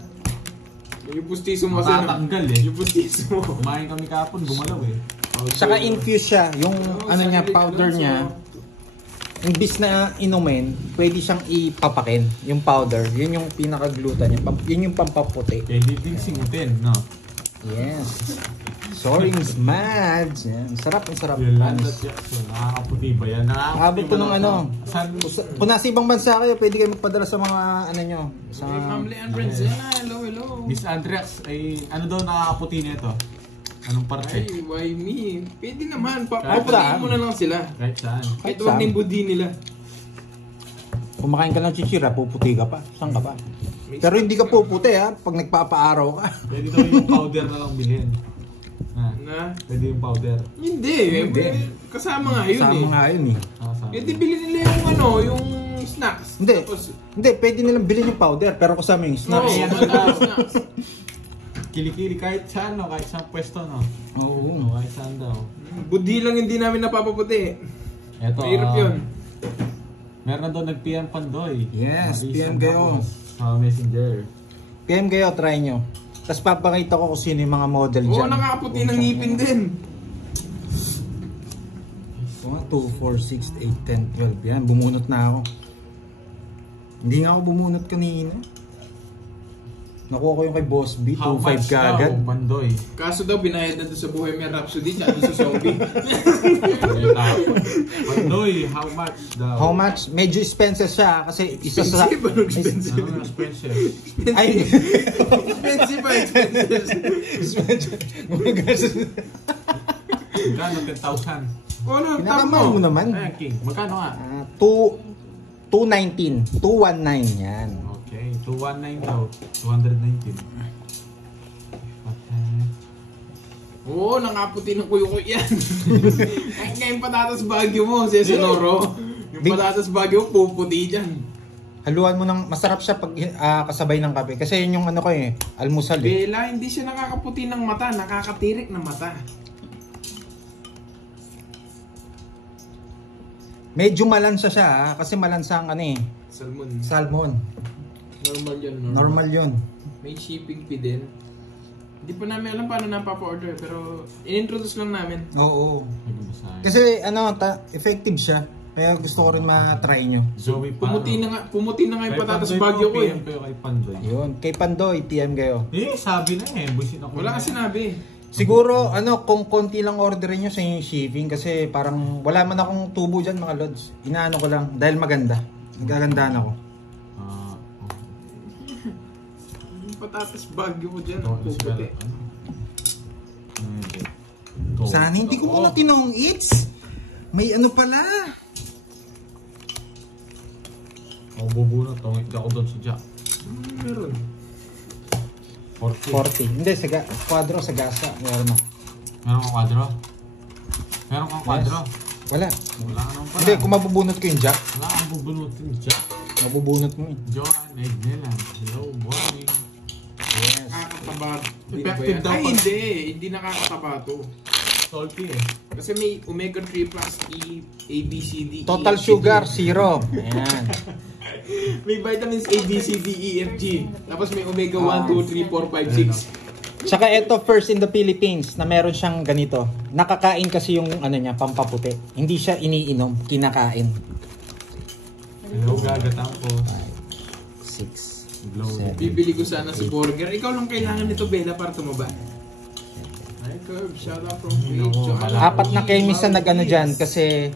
Yung pustiso mo kasi. Matatanggal eh. Yung pustiso mo. Kumain kami kahapon, gumalaw eh. Saka infuse siya, yung ano niya, powder niya. Imbis na inumin, pwede siyang ipapakin, yung powder. Yun yung pinaka-glutan niya. Yun yung pampaputi. Kaya hindi din singutin, no? Yes. Soaring's Mads. Yan. Sarap, ang sarap. Yung landat yan. So, nakakaputi ba yan? Nakabot ko ng ano. Saan? Kung nasa ibang bansa kayo, pwede kayo magpadala sa mga ano nyo. Sa Hey, family and friends. Yan na, hello. Miss Andreas, ay ano daw nakakaputi nito? Anong parte? Ay, why me? Pwede naman. Kahit Papatiin saan. mo na lang sila. Kahit saan. Kahit huwag na yung budi nila. kumakain ka ng chichira, puputi ka pa. Saan ka pa? Pero hindi ka puputi ha, pag nagpapaaraw ka. Pwede daw yung powder na lang bilhin. Pwede yung powder. Hindi. Kasama nga yun Kasama nga yun eh. Di bili nila yung snacks. Hindi. Tapos, Hindi, pwede nilang bilhin yung powder pero kasama yung snacks. snacks. Kilikili kahit saan, no? Kahit saan pwesto, no? Oo. Kahit saan daw. Budhi lang hindi namin napapaputi. Eto, Mahirap yun. meron na doon nag-PM Pandoy. Yes, Malisan PM kayo. tapos, Sa Messenger. PM kayo, try nyo. Tapos papakita ko kung sino yung mga model Oo, dyan. nakaputi ng ngipin din. 1, 2, 4, 6, 8, 10, 12. Yan, bumunot na ako. Hindi nga ako bumunot kanina. Nakuha ko yung kay Boss B, 2.5 kaagad. Pandoy? Kaso daw, binayad na doon sa Bohemian Rhapsody, tsaka doon sa Zombie. Pandoy, how much daw? How much? Medyo expensive siya kasi isa sa... Expensive, ano expensive? Ano yung expensive? Ay! Expensive ba? Expensive. Magkano? 10,000? Oh, no, Pinakamahal mo naman. Ayan, King. Magkano nga? 219. 219 yan. Okay, 219 daw. 219. Oo, nakaputi ng kuyo-kuyo yan. Kahit nga yung patatas Baguio mo, si Sonoro. Yung patatas Baguio, puputi dyan. Haluan mo ng masarap siya pag kasabay ng kape. Kasi yun yung ano ko eh, almusal eh. Bela, hindi siya nakakaputi ng mata, nakakatirik ng mata. Medyo malansa siya kasi malansa ang ano eh, Salmon. salmon. Normal yun. Normal yun. May shipping fee din. Hindi pa namin alam paano napapa-order, pero in-introduce lang namin. Oo. Kasi ano, effective siya. Kaya gusto ko rin ma-try nyo. Zoe Paro. Pumuti na nga yung patatas Baguio ko eh. PM kayo kay Pandoy. Yun, kay Pandoy, TM kayo. Sabi na eh. Buisit ako. Wala kasi sinabi. Siguro, ano, kung konti lang orderin nyo sa yung shipping kasi parang wala man akong tubo dyan mga lods. Inaano ko lang dahil maganda. Nagagandaan ako. Patatas Baguio ko dyan, ang puputi. Sana hindi ko muna tinong eats. May ano pala. Ako bubunot. Tungit ako doon sa Jack. Meron. 40. Hindi, kwadro sa gasa. Meron ako. Meron kang kwadro? Meron kang kwadro? Wala. Wala ka naman pala. Hindi, kung mabubunot ko yung jack. Wala kang bubunutin Jack. Mabubunot mo eh. Joan Egnelan. Hello, morning. Yes. Nakakataba. Effective daw Ay, pag- hindi. Hindi nakakataba to. Salty eh. Kasi may omega 3 plus E, A, B, C, D, E, Total F, G, sugar, D. 0. Ayan. May vitamins A, B, C, D, E, F, G. Tapos may omega 1, 2, 3, 4, 5, 6. Tsaka ito first in the Philippines na meron siyang ganito. Nakakain kasi yung ano niya, pampaputi. Hindi siya iniinom, kinakain. Hello, gagatampo. 6. Glow. Bibili ko sana si burger. Ikaw lang kailangan nito, Bella, para tumaba. Hi, Curb. Shout out from Apat na chemist na nag-ano dyan kasi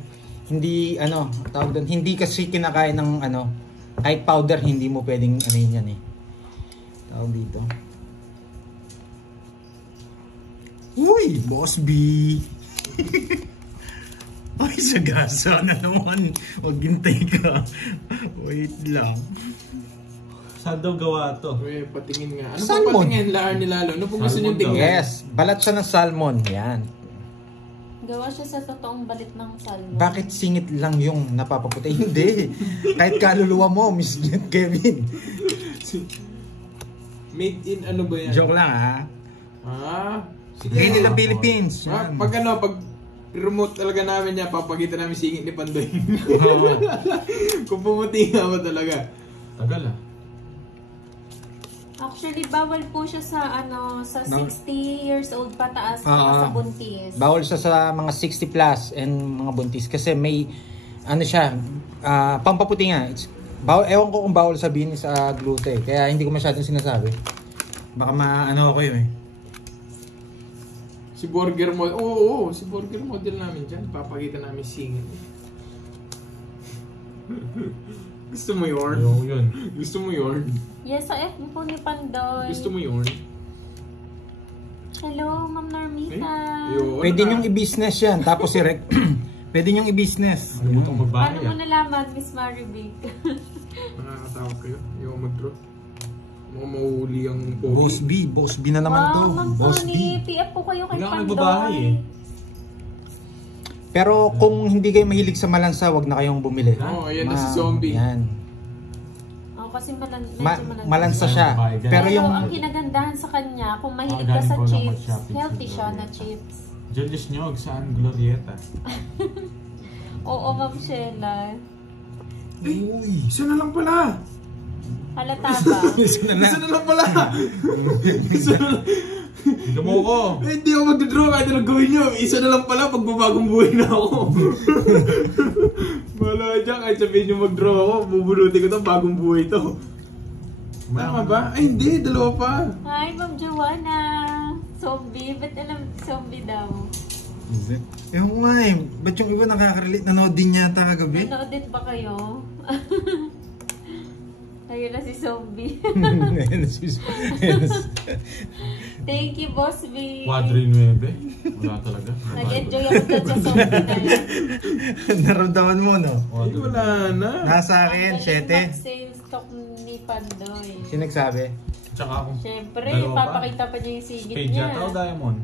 hindi ano, tawag doon, hindi kasi kinakain ng ano, kahit powder hindi mo pwedeng ano yun yan eh. Tawag dito. Uy, Boss B! Ay, sagasa na naman. Huwag hintay ka. Wait lang. Saan daw gawa to? Uy, patingin nga. Ano Salmon. pong patingin? Laar ni Lalo. Ano pong gusto Salmon niyong tingnan? Yes, balat siya ng salmon. Yan. Gawa siya sa totoong balit ng salmon. Bakit singit lang yung napapaputi? Hindi. Kahit kaluluwa mo, Miss Kevin. Made in ano ba yan? Joke lang ha. Ah? Sige. Made in the Philippines. Ah, Yan. pag ano, pag remote talaga namin niya, papagitan namin singit ni Pandoy. Kung pumuti nga ba talaga. Tagal ah. Actually, bawal po siya sa ano sa No. 60 years old pataas Ah. sa buntis. Bawal siya sa mga 60 plus and mga buntis kasi may ano siya, pampaputi nga. Ewan ko kung bawal sabihin sa gluten kaya hindi ko masyadong sinasabi. Baka maano ako yun eh. Si Burger Model. Oo, si Burger Model namin dyan. Papakita namin singit. Gusto mo yun? Yung yun. Gusto mo yun? Yes, sa FB po ni Pandoy. Gusto mo yun? Hello, Ma'am Normita. Yun. Pwede niyong i-business yan tapos i-rec. Pwede niyong i-business. Nakalimutan magbahay Paano mo ah. nalaman, Miss Marivic? Nakakatawag kayo. Yung mag-draw. Mga mahuli ang Boss B na naman to. Ma'am Boss Tony, B. PF po kayo kay Wala kang nagbabahay eh. Pandoy. Pero kung hindi kayo mahilig sa malansa, wag na kayong bumili. Oo, ayan na si Zombie. Yan. Oh, kasi medyo Malansa siya. Pero Pero yung ang kinagandahan sa kanya, kung mahilig Ah, ka sa galing ko lang chips, mag-shopping sa healthy siya na Glorieta. chips. Julius Nyog, saan Glorieta? Oo, Ma'am Sheila. Uy. Isa na lang pala! Halata ba? Isa na lang pala! Isa na lang. Hindi mo ko! Eh, hindi ako mag-draw kahit anong gawin nyo. Isa na lang pala pag babagong buhay na ako. Wala dyan, kahit sabihin nyo mag-draw ako, bubulutin ko to, bagong buhay to. Tama ba? Ay hindi, dalawa pa. Hi, Ma'am Joanna. Zombie, ba't alam zombie daw? Ewan ko nga eh. Ba't yung iba nakaka-relate? Nanood din yata kagabi? Nanood din ba kayo? Ayun na si zombie. Thank you, Boss B. Quadri 9. Wala talaga. Nag-enjoy ako dyan sa zombie na yun. Naramdaman mo, no? Ay, wala na. Nasa akin, 7. Sales stock ni Pandoy. Sino nagsabi? Tsaka ako. Siyempre, Dalawa pa. papakita pa niya yung sigit Spade niya. yata o Diamond?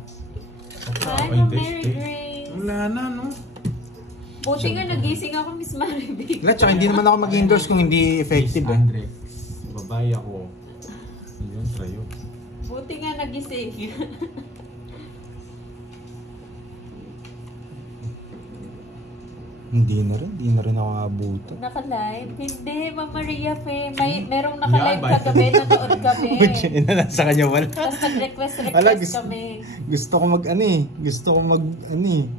Hi, Ma'am Mary Grace. Wala na, no? Buti nga nagising ako, Miss Maribig. Wala, tsaka hindi naman ako mag-endorse kung hindi effective eh. Andre. Babae ako. Yun, trayo. Buti nga nagising. Hindi na rin ako abuto. Naka-live? Hindi, Ma'am Maria Fe. Merong naka-live Yeah, kagabi, nanood kami. Nasa kanya wala. Tapos nag-request Wala, kami. Gusto ko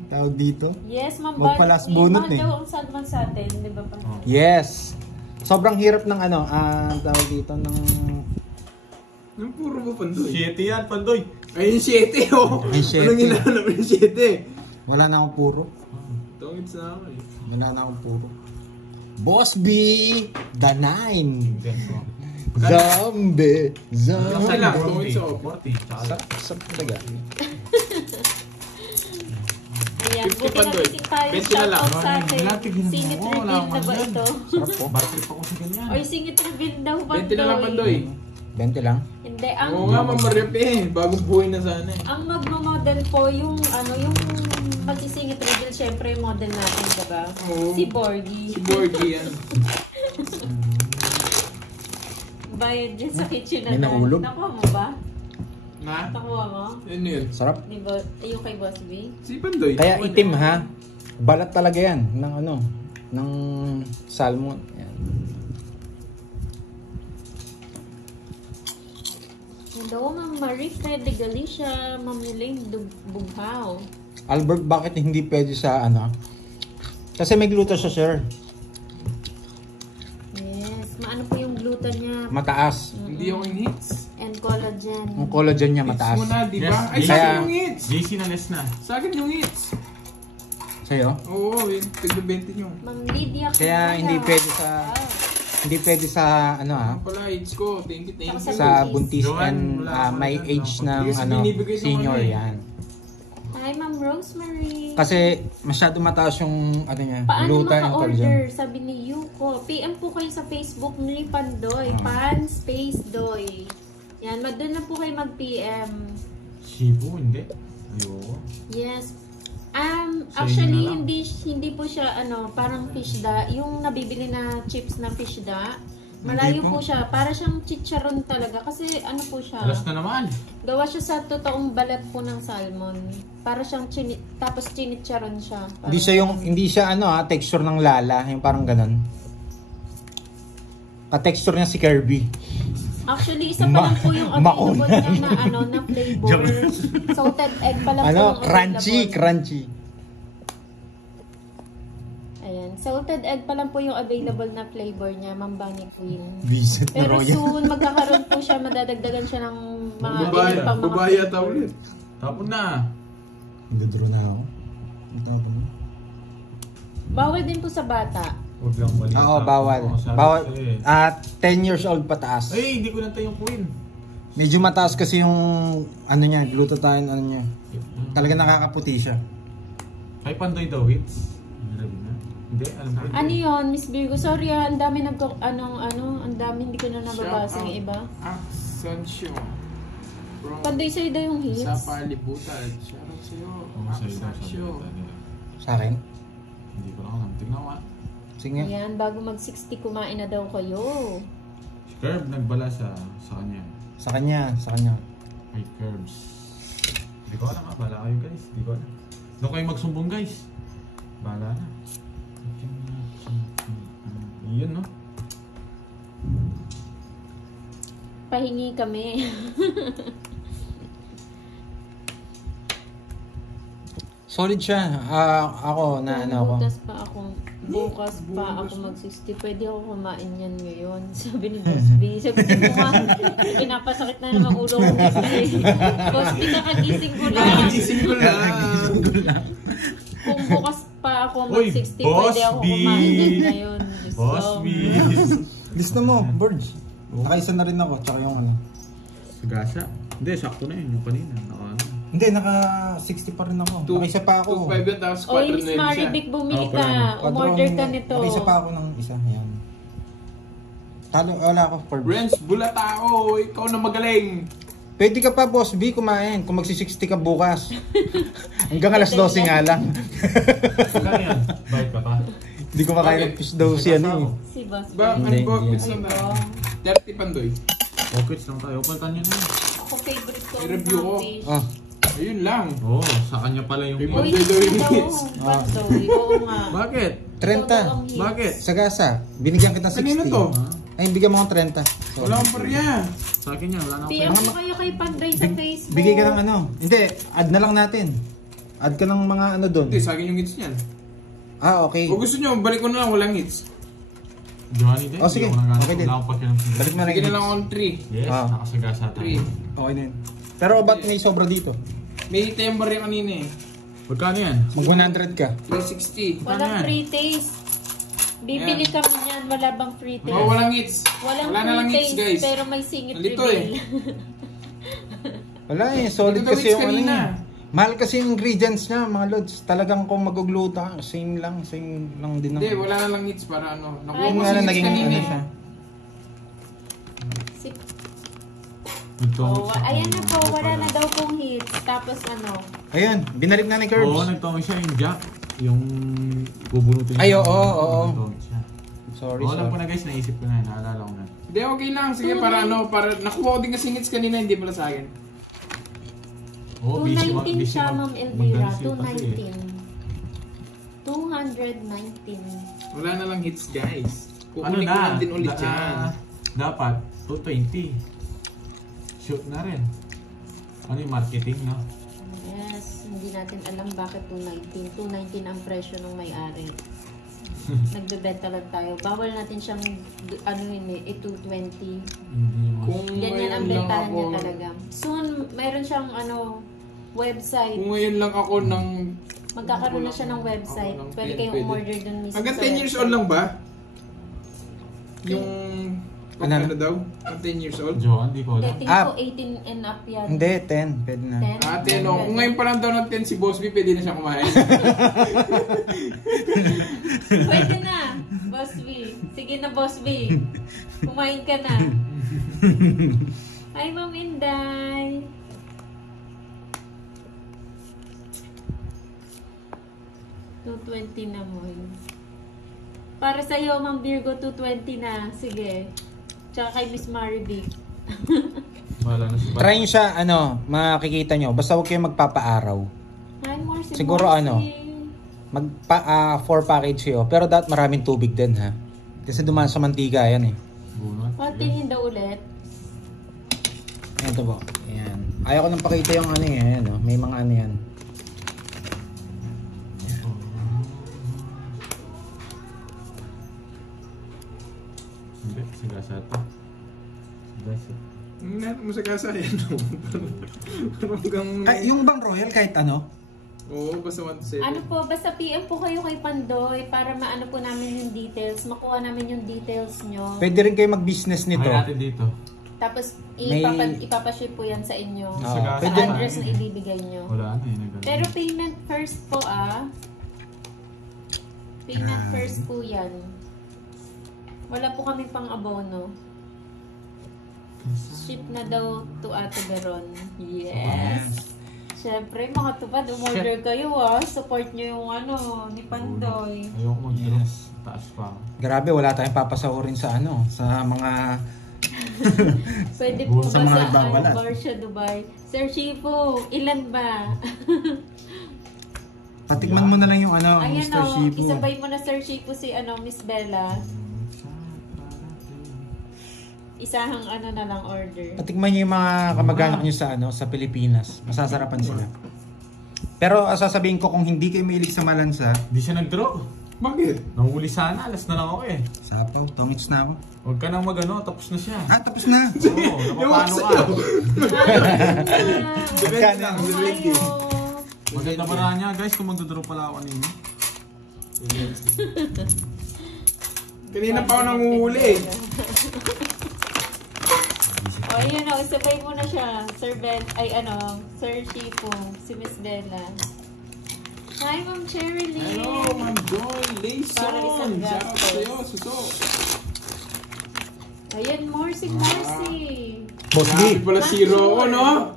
tawag dito. Yes, Ma'am Magpalas Barney. bunot Mahal eh. daw ang salmon sa atin, di ba pa? Oh. Yes. Sobrang hirap ng tawag dito ng Yung puro ba Pandoy? 7 yan, Pandoy. Ay, yung 7, oh! Ay, 7. Anong hinahanap yung 7? wala na akong puro. Tungits na ako eh. Wala na akong puro. Boss B, the 9. Zombie. Isa lang, Zombie. tungits ako. 40. Tsaka Sarap talaga. Ayan, 50 buti Pandoy. nagising tayo. 20 na lang. Shoutout sa atin. Wala, tignan mo. Singit Wala reveal na akong ba ganyan. ito? Sarap po. bad trip ako sa ganyan. Or singit reveal daw ba 20 na lang Pandoy. 20 lang. Hindi, ang Oo nga, mamarip eh. Bagong buhay na sana eh. ang magmo-model po yung yung magsisingit reveal, syempre yung model natin, diba? Oo. Si Borgie. Si Borgie yan. Bayad dyan sa kitchen May na nahulog? Nakuha mo ba? Na? Nakuha mo? Ano yun? Sarap. Di ba? Yung kay Boss B? Si Pandoy. Kaya itim ha. Balat talaga yan ng ng salmon. Yan. Hello, Ma'am Marie Fred de Galicia, Ma'am Elaine Bughaw. Albert, bakit hindi pwede sa Kasi may gluten siya, sir. Yes, maano po yung gluten niya? Mataas. Hindi ako yung hits. And collagen. Ang collagen niya Hits mataas. mo na, di ba? Yes. Ay, sa Kaya- akin yung hits! JC na less na. Sa akin yung hits. Sa'yo? Oo, yung tigna-20 nyo. Ma'am Lydia Kaya Cabaya. hindi pwede sa hindi pwede sa Ang pala, hits ko. Thank you, thank you. sa buntis Joanne, and wala ka may dyan, age no? ng Kasi binibigay sa senior ano eh. yan. Hi, Ma'am Rosemary. Kasi masyado mataas yung niya, Paano gluten and collagen. maka-order? Sabi ni Yuko. PM po kayo sa Facebook ni Pandoy. Pan Space Doy. Yan, doon na po kayo mag-PM. Shibu, hindi. Ayoko. Yes. So, Actually, yun na lang. hindi po siya parang fish da. Yung nabibili na chips na fish da. Malayo Hindi po po. siya. Para siyang chicharon talaga. Kasi po siya. Alas na naman. Gawa siya sa totoong balat po ng salmon. Para siyang tapos chinicharon siya. Parang- Hindi siya texture ng lala, yung parang ganun. Ka-texture niya si Kirby. Actually, isa pa lang po yung available makunan. niya na flavor. Salted egg pa lang po yung Crunchy, available. crunchy. Ayan. Salted egg pa lang po yung available na flavor niya, Ma'am Bunny Queen. Visit na Pero Royal. soon, magkakaroon po siya, madadagdagan siya ng mga Babae, ilan pang mga babae ata flavor. ulit. Tapon na. Nagdodro na ako. Tapon na. Bawal din po sa bata. Huwag lang mali. Oo, bawal. Bawal. 10 years old pataas. Ay, hindi ko nantay yung queen. Medyo mataas kasi yung niya, glutathione niya. Talaga nakakaputi siya. Kay Pandoy daw, hits. Grabe na. Hindi, alam ko. Ano yun, Miss Virgo? Sorry ang dami ang dami hindi ko na nababasa yung iba. Asensio. Pandoy sa'yo daw yung hits. Sa palibutan. Shoutout sa'yo. Asensio. Sa akin? Hindi ko lang alam. Tignan ko nga. Sige. Yan, bago mag 60 kumain na daw kayo. Si Curb nagbala sa kanya. Sa kanya. Kay Curbs. Hindi ko alam bala kayo guys. Hindi ko alam. Doon kayo magsumbong guys. Bala na. Yun no? Pahingi kami. Solid siya. Ako na ano ako. Bukas pa ako mag-60. Pwede ako kumain yan ngayon. Sabi ni Boss B. Sabi mo nga, pinapasakit na naman ulo ko. Boss B, kakagising ko lang. Kung bukas pa ako mag-60, pwede ako kumain ngayon. Boss B! Lista mo, Burge. Nakaisa na rin ako. Tsaka yung ano. Sagasa? Hindi, sakto na yun. Yung kanina. Hindi, naka 60 pa rin ako. Nakaisa pa ako. 2.5 yun, tapos 4 Oy, Miss Marivic, bumili ka. Umorder ka nito. Nakaisa pa ako ng isa. Yan. Talo, wala ako. Renz, bulatao. Ikaw na magaling. Pwede ka pa, Boss B, kumain. Kung magsi-60 ka bukas. Hanggang alas 12 nga lang. Kailan yan? Bait ka pa? Hindi ko makain ng fish daw siya eh. Si Boss B. Ba, ano Hindi, po? hindi. Quits lang tayo. 30 pandoy. Pockets lang tayo. Opal kanya na yun. Ako favorite ko. I-review ko. Ah, Ayun lang. Oo, sa kanya pala yung... Kay Uy, Pandoy daw yung daw. hits. Pandoy. Oo nga. Bakit? 30. Bakit? Sagasa. Binigyan kita 60. Kanino to? Ay, bigyan mo akong 30. So, Wala akong pariya. Sa akin yan, wala na ako. PM ko kayo kay Pandoy sa Facebook. bigay ka ng ano. Hindi, add na lang natin. Add ka ng mga ano doon. Hindi, sa akin yung hits niyan. Ah, okay. O gusto nyo, balik ko na lang, walang hits. Johnny din. Oh, sige. Hindi ako nagano. Okay din. Wala akong pakialam sa Balik mo na Sige na lang yung on 3. Yes, Ah. nakasagasa tayo. 3. Okay na yun. Pero ba't may sobra dito? May temper yung kanina eh. Magkano yan? Mag 100 ka. 360. Walang free taste. Bibili Ayan. kami niyan, wala bang free taste? Oh, walang hits. Walang Wala na lang free hits, taste, guys. pero may singit Nandito reveal. Wala eh. Solid Ito daw kasi hits yung ano kanina. eh. Mahal kasi yung ingredients niya, mga lods. Talagang kung magugluto ka, same lang din. Hindi, wala na lang hits para ano. Nakuha Ay, ko Nga si na hits naging kanina ano eh. siya. Oh, ayan na po, wala na daw pong hits. Tapos ano, Ayun, binalik na ni Oo, Curbs. nagtawag siya yung jack. Yung bubunutin Ay, niya. oo. Nagtawag siya. Sorry, Oo, alam ko sorry. na guys, naisip ko na, naalala ko na. Hindi, okay lang. Sige, para ano, para nakuha ko din kasi hits kanina, hindi pala sa akin. Oo, 219 siya, Ma'am Elvira. magdansi kasi eh. 219. Wala na lang hits, guys. Ano Kukunin ko na? lang din ulit yan. Dapat, 220. Shoot na rin. Ano yung marketing, no? Yes, hindi natin alam bakit 219. 219 ang presyo ng may-ari. Nagbebenta lang tayo. Bawal natin siyang, ano yun eh, 220. Hindi mo. Kung Ganyan ang ngayon lang bentahan niya ako- talaga. Soon, mayroon siyang website. Kung ngayon lang ako ng... Magkakaroon na siya ng website. Ako ng Pwede 10, kayong pwede. umorder dun mismo Hanggang sa 10 years website. old lang ba? Yung... Ano? Ano daw? Ang 10 years old? Joan, di ko Hindi, alam. tingin ko 18 and up yan. Hindi, 10. Pwede na. 10? Ate, no. Kung ngayon pa lang daw ng 10 si Boss B, pwede na siya kumain. Pwede na, Boss B. Sige na, Boss B. Kumain ka na. Hi, Ma'am Inday. $220 na mo. Para sa'yo, Ma'am Virgo, $220 na. Sige. Tsaka kay Miss Marivic. Wala na si Bat. Try nyo siya, makikita nyo. Basta huwag kayong magpapaaraw. Hi, Marcy. Siguro Mag 4 package kayo. Pero dapat maraming tubig din ha. Kasi dumaan sa mantika yan eh. Bunot. Patingin daw ulit. Ayan to po. Ayan. Ayaw ko nang pakita yung ano eh. Ayan, oh. May mga ano yan. Hindi, sigasa ito. Sigasa. Hindi mo sa kasa yan. Parang hanggang... Ay, yung bang royal kahit ano? Oo, basta 1 to 7. Ano po, basta PM po kayo kay Pandoy para maano po namin yung details, makuha namin yung details nyo. Pwede rin kayo mag-business nito. Kaya natin dito. Tapos May- ipapaship po yan sa inyo. Oo, sa pwede. address na ibibigay nyo. Wala na eh. Pero payment first po Payment first po yan. Wala po kami pang abono. Ship na daw to Ate Veron. Yes! Siyempre, mga tupad, umorder kayo Support nyo yung ni Pandoy. Ayoko mag-yes. Taas pa. Grabe, wala tayong papasahurin sa sa mga... Pwede po sa ba mga sa nagbabalat? Barsha, Dubai? Sir Shifu, ilan ba? Patikman mo na lang yung Ayan Mr. Shifu. isabay mo na Sir Shifu si Miss Bella. Isahang na lang order. Patikman niyo yung mga kamag-anak niyo sa Pilipinas. Masasarapan sila. Pero sasabihin ko, kung hindi kayo mahilig sa malansa, Di siya nag-draw. Bakit? Nanguli sana, alas na lang ako eh. sapaw, tongits na ako. Huwag ka nang tapos na siya. Tapos na. Oo, napapano ka. Magkano ang Maganda ba na niya guys kung magdodraw pala ako kanina? Kanina pa ako nanguhuli. Ayan isabay mo na siya. Sir Sir Shifu, si Miss Bella. Hi, Ma'am Cheryl. Hello, Ma'am Joy Para isang Layson. Shout out gastos. sa'yo, Suso. Ayan, Morsi. Boss B. Grabe pala si Rocco, no?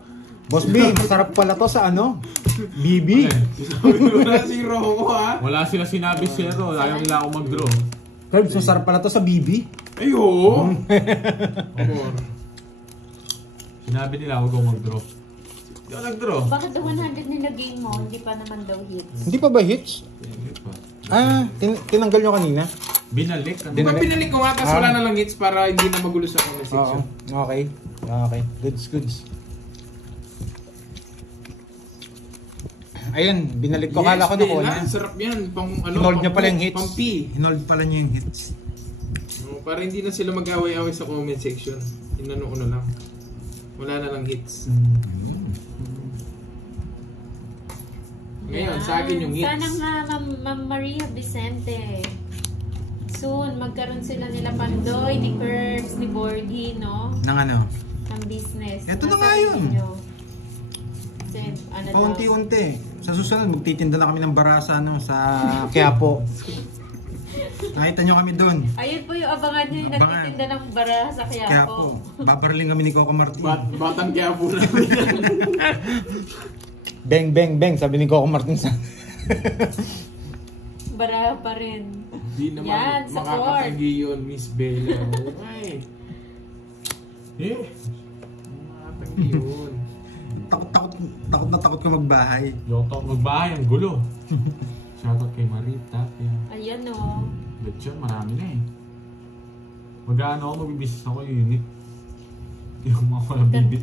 Boss B, masarap pala to sa BB. Sabi mo na si Rocco, ha? Wala sila sinabi zero, ayaw nila ako mag-draw. Curbs, masarap pala to sa BB. Ay, oo. Sinabi nila huwag ako mag-draw. Hindi ako nag-draw. Bakit the 100 nilagay mo? Hindi pa naman daw hits. Hindi pa ba hits? Hindi pa. Tinanggal nyo kanina? Binalik. Di ba pinalik ko nga, tapos wala na lang hits para hindi na magulo sa comment Oo. section. Okay. Goods. Ayun, binalik ko. Kala ko na ko na. Sarap yan. Hinold niya pala yung hits. Pang P. Hinold pala niya yung hits. Para hindi na sila mag-away-away sa comment section. Inano ko na lang. Wala na lang hits. Ngayon, sa akin yung hits. Sana nga, Ma'am Maria Vicente. Soon, magkaroon sila nila Pandoy, ni Curbs, ni Borgie, no? Nang Ng business. Ito na Nasa nga yun. inyo. Kasi, Paunti-unti. Sa susunod, magtitinda na kami ng barasa sa Quiapo. Nakita nyo kami doon. Ayun po yung abangan nyo yung Abangan. nagtitinda ng bara sa Quiapo. Quiapo. Babarling kami ni Coco Martin. Batang Quiapo na. Bang, bang, bang. Sabi ni Coco Martin sa... Bara pa rin. Di naman Yan, sa makakatagi yun, Miss Bella. Ay. Makakatagi yun. Takot ka magbahay. Yung talk magbahay, ang gulo. Shoutout kay Marita. Ayan, no. Bet yun, marami na eh. Mag-ano ako, magbibisis ako unit. Yung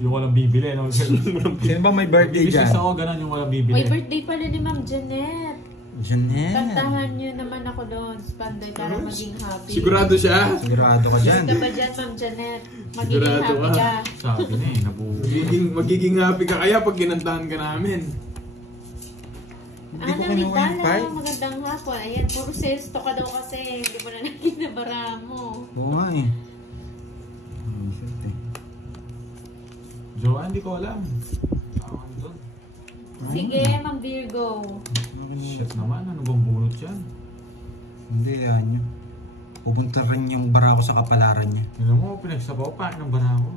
walang bibili. No? Sino ba may birthday dyan? Magbibisis ako, ganun yung walang bibili. May birthday pala ni Ma'am Janet. Janet. Kantahan nyo naman ako doon, Pandoy, para maging happy. Sigurado siya. Sigurado ka dyan. Ka ba dyan, Ma'am Janet? Magiging Sigurado happy ka. ka. Sabi na eh, nabuo. Magiging happy ka kaya pag kinantahan ka namin. Hindi ko Ana, kinuha yung pipe. magandang hapon. Ayan, puro sales to ka daw kasi. Hindi mo na nakinabara mo. Oo nga eh. Joanne, hindi ko alam. Awan doon. Sige, Ma'am Virgo. Shit naman, ano bang bunot yan? Hindi, yan yun. Pupunta rin yung bara ko sa kapalaran niya. Alam mo, pinagsabaw pa ng bara ko.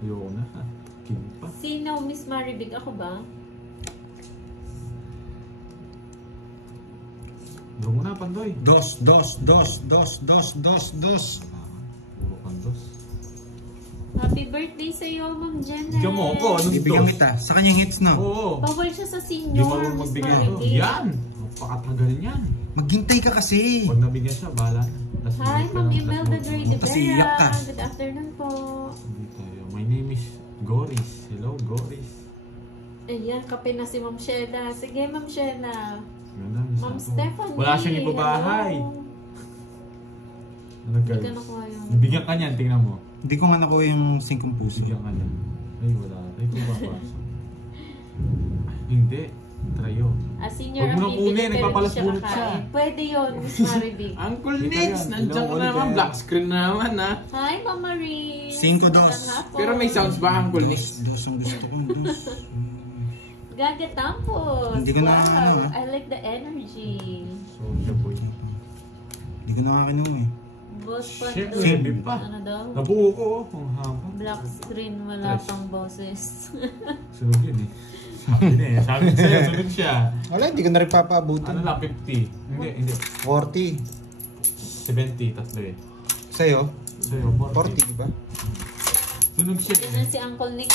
Ayoko na. Kimpa. Sino, Miss Maribig? Ako ba? Bro mo na, Pandoy. Dos. Puro kandos. Happy birthday sa'yo, Ma'am Janet. Bigyan mo ako, anong Ibigyan dos? kita. Sa kanyang hits, no? Oo. Bawal siya sa Hindi senior, marunong Miss magbigay. Maribig. Yan! Napakatagal niyan. Maghintay ka kasi. Pag nabigyan siya, bahala na. Tas Hi, bigyan ka Ma'am ng Imelda tas Gray mo. de Kasi iyak ka. Vera. Good afternoon po. Hindi tayo. My name is Goris. Hello, Goris. Ayan, kape na si Ma'am Sheila. Sige, Ma'am Sheila. Ganda, Ma'am Stephanie. Wala siyang ibabahay. Hello. Ano Hindi guys? ka nakuha yun. Bigyan ka niyan, tingnan mo. Hindi ko nga nakuha yung 5 puso. Bigyan ka niyan. Ay, wala. Ay, kung papasa. Hindi. Try yun. Senior Huwag mo na ang kunin, bibili, pero nagpapalasbunot hindi siya. kakain. Pwede yun, Miss Maribig. Uncle Kita Nix, yan. nandiyan ka Hello, naman. Oliver. Black screen na naman, ha? Hi, Ma'am Marie. 5-2. Magandang hapon. Pero may sounds ba, Uncle Nix? Dos ang gusto ko. Dos. Hindi Gagatampos. Hindi ko na Wow, ano, I like the energy. Soldier boy. Hindi ko nakakinom eh. Boss pa Shit, doon. baby pa. Ano daw? Nabuo ko oh. Ang haba. Black screen, wala Tres. pang boses. Sunog yun eh. Sabi na eh. Sabi sa'yo, sunog siya. Wala, hindi ko na rin papaabutin. Ano lang, 50. Hindi. 40. 70, tatlo eh. Sa'yo? Sa'yo, 40, di ba? Sunog siya Yan eh. na si Uncle Nick.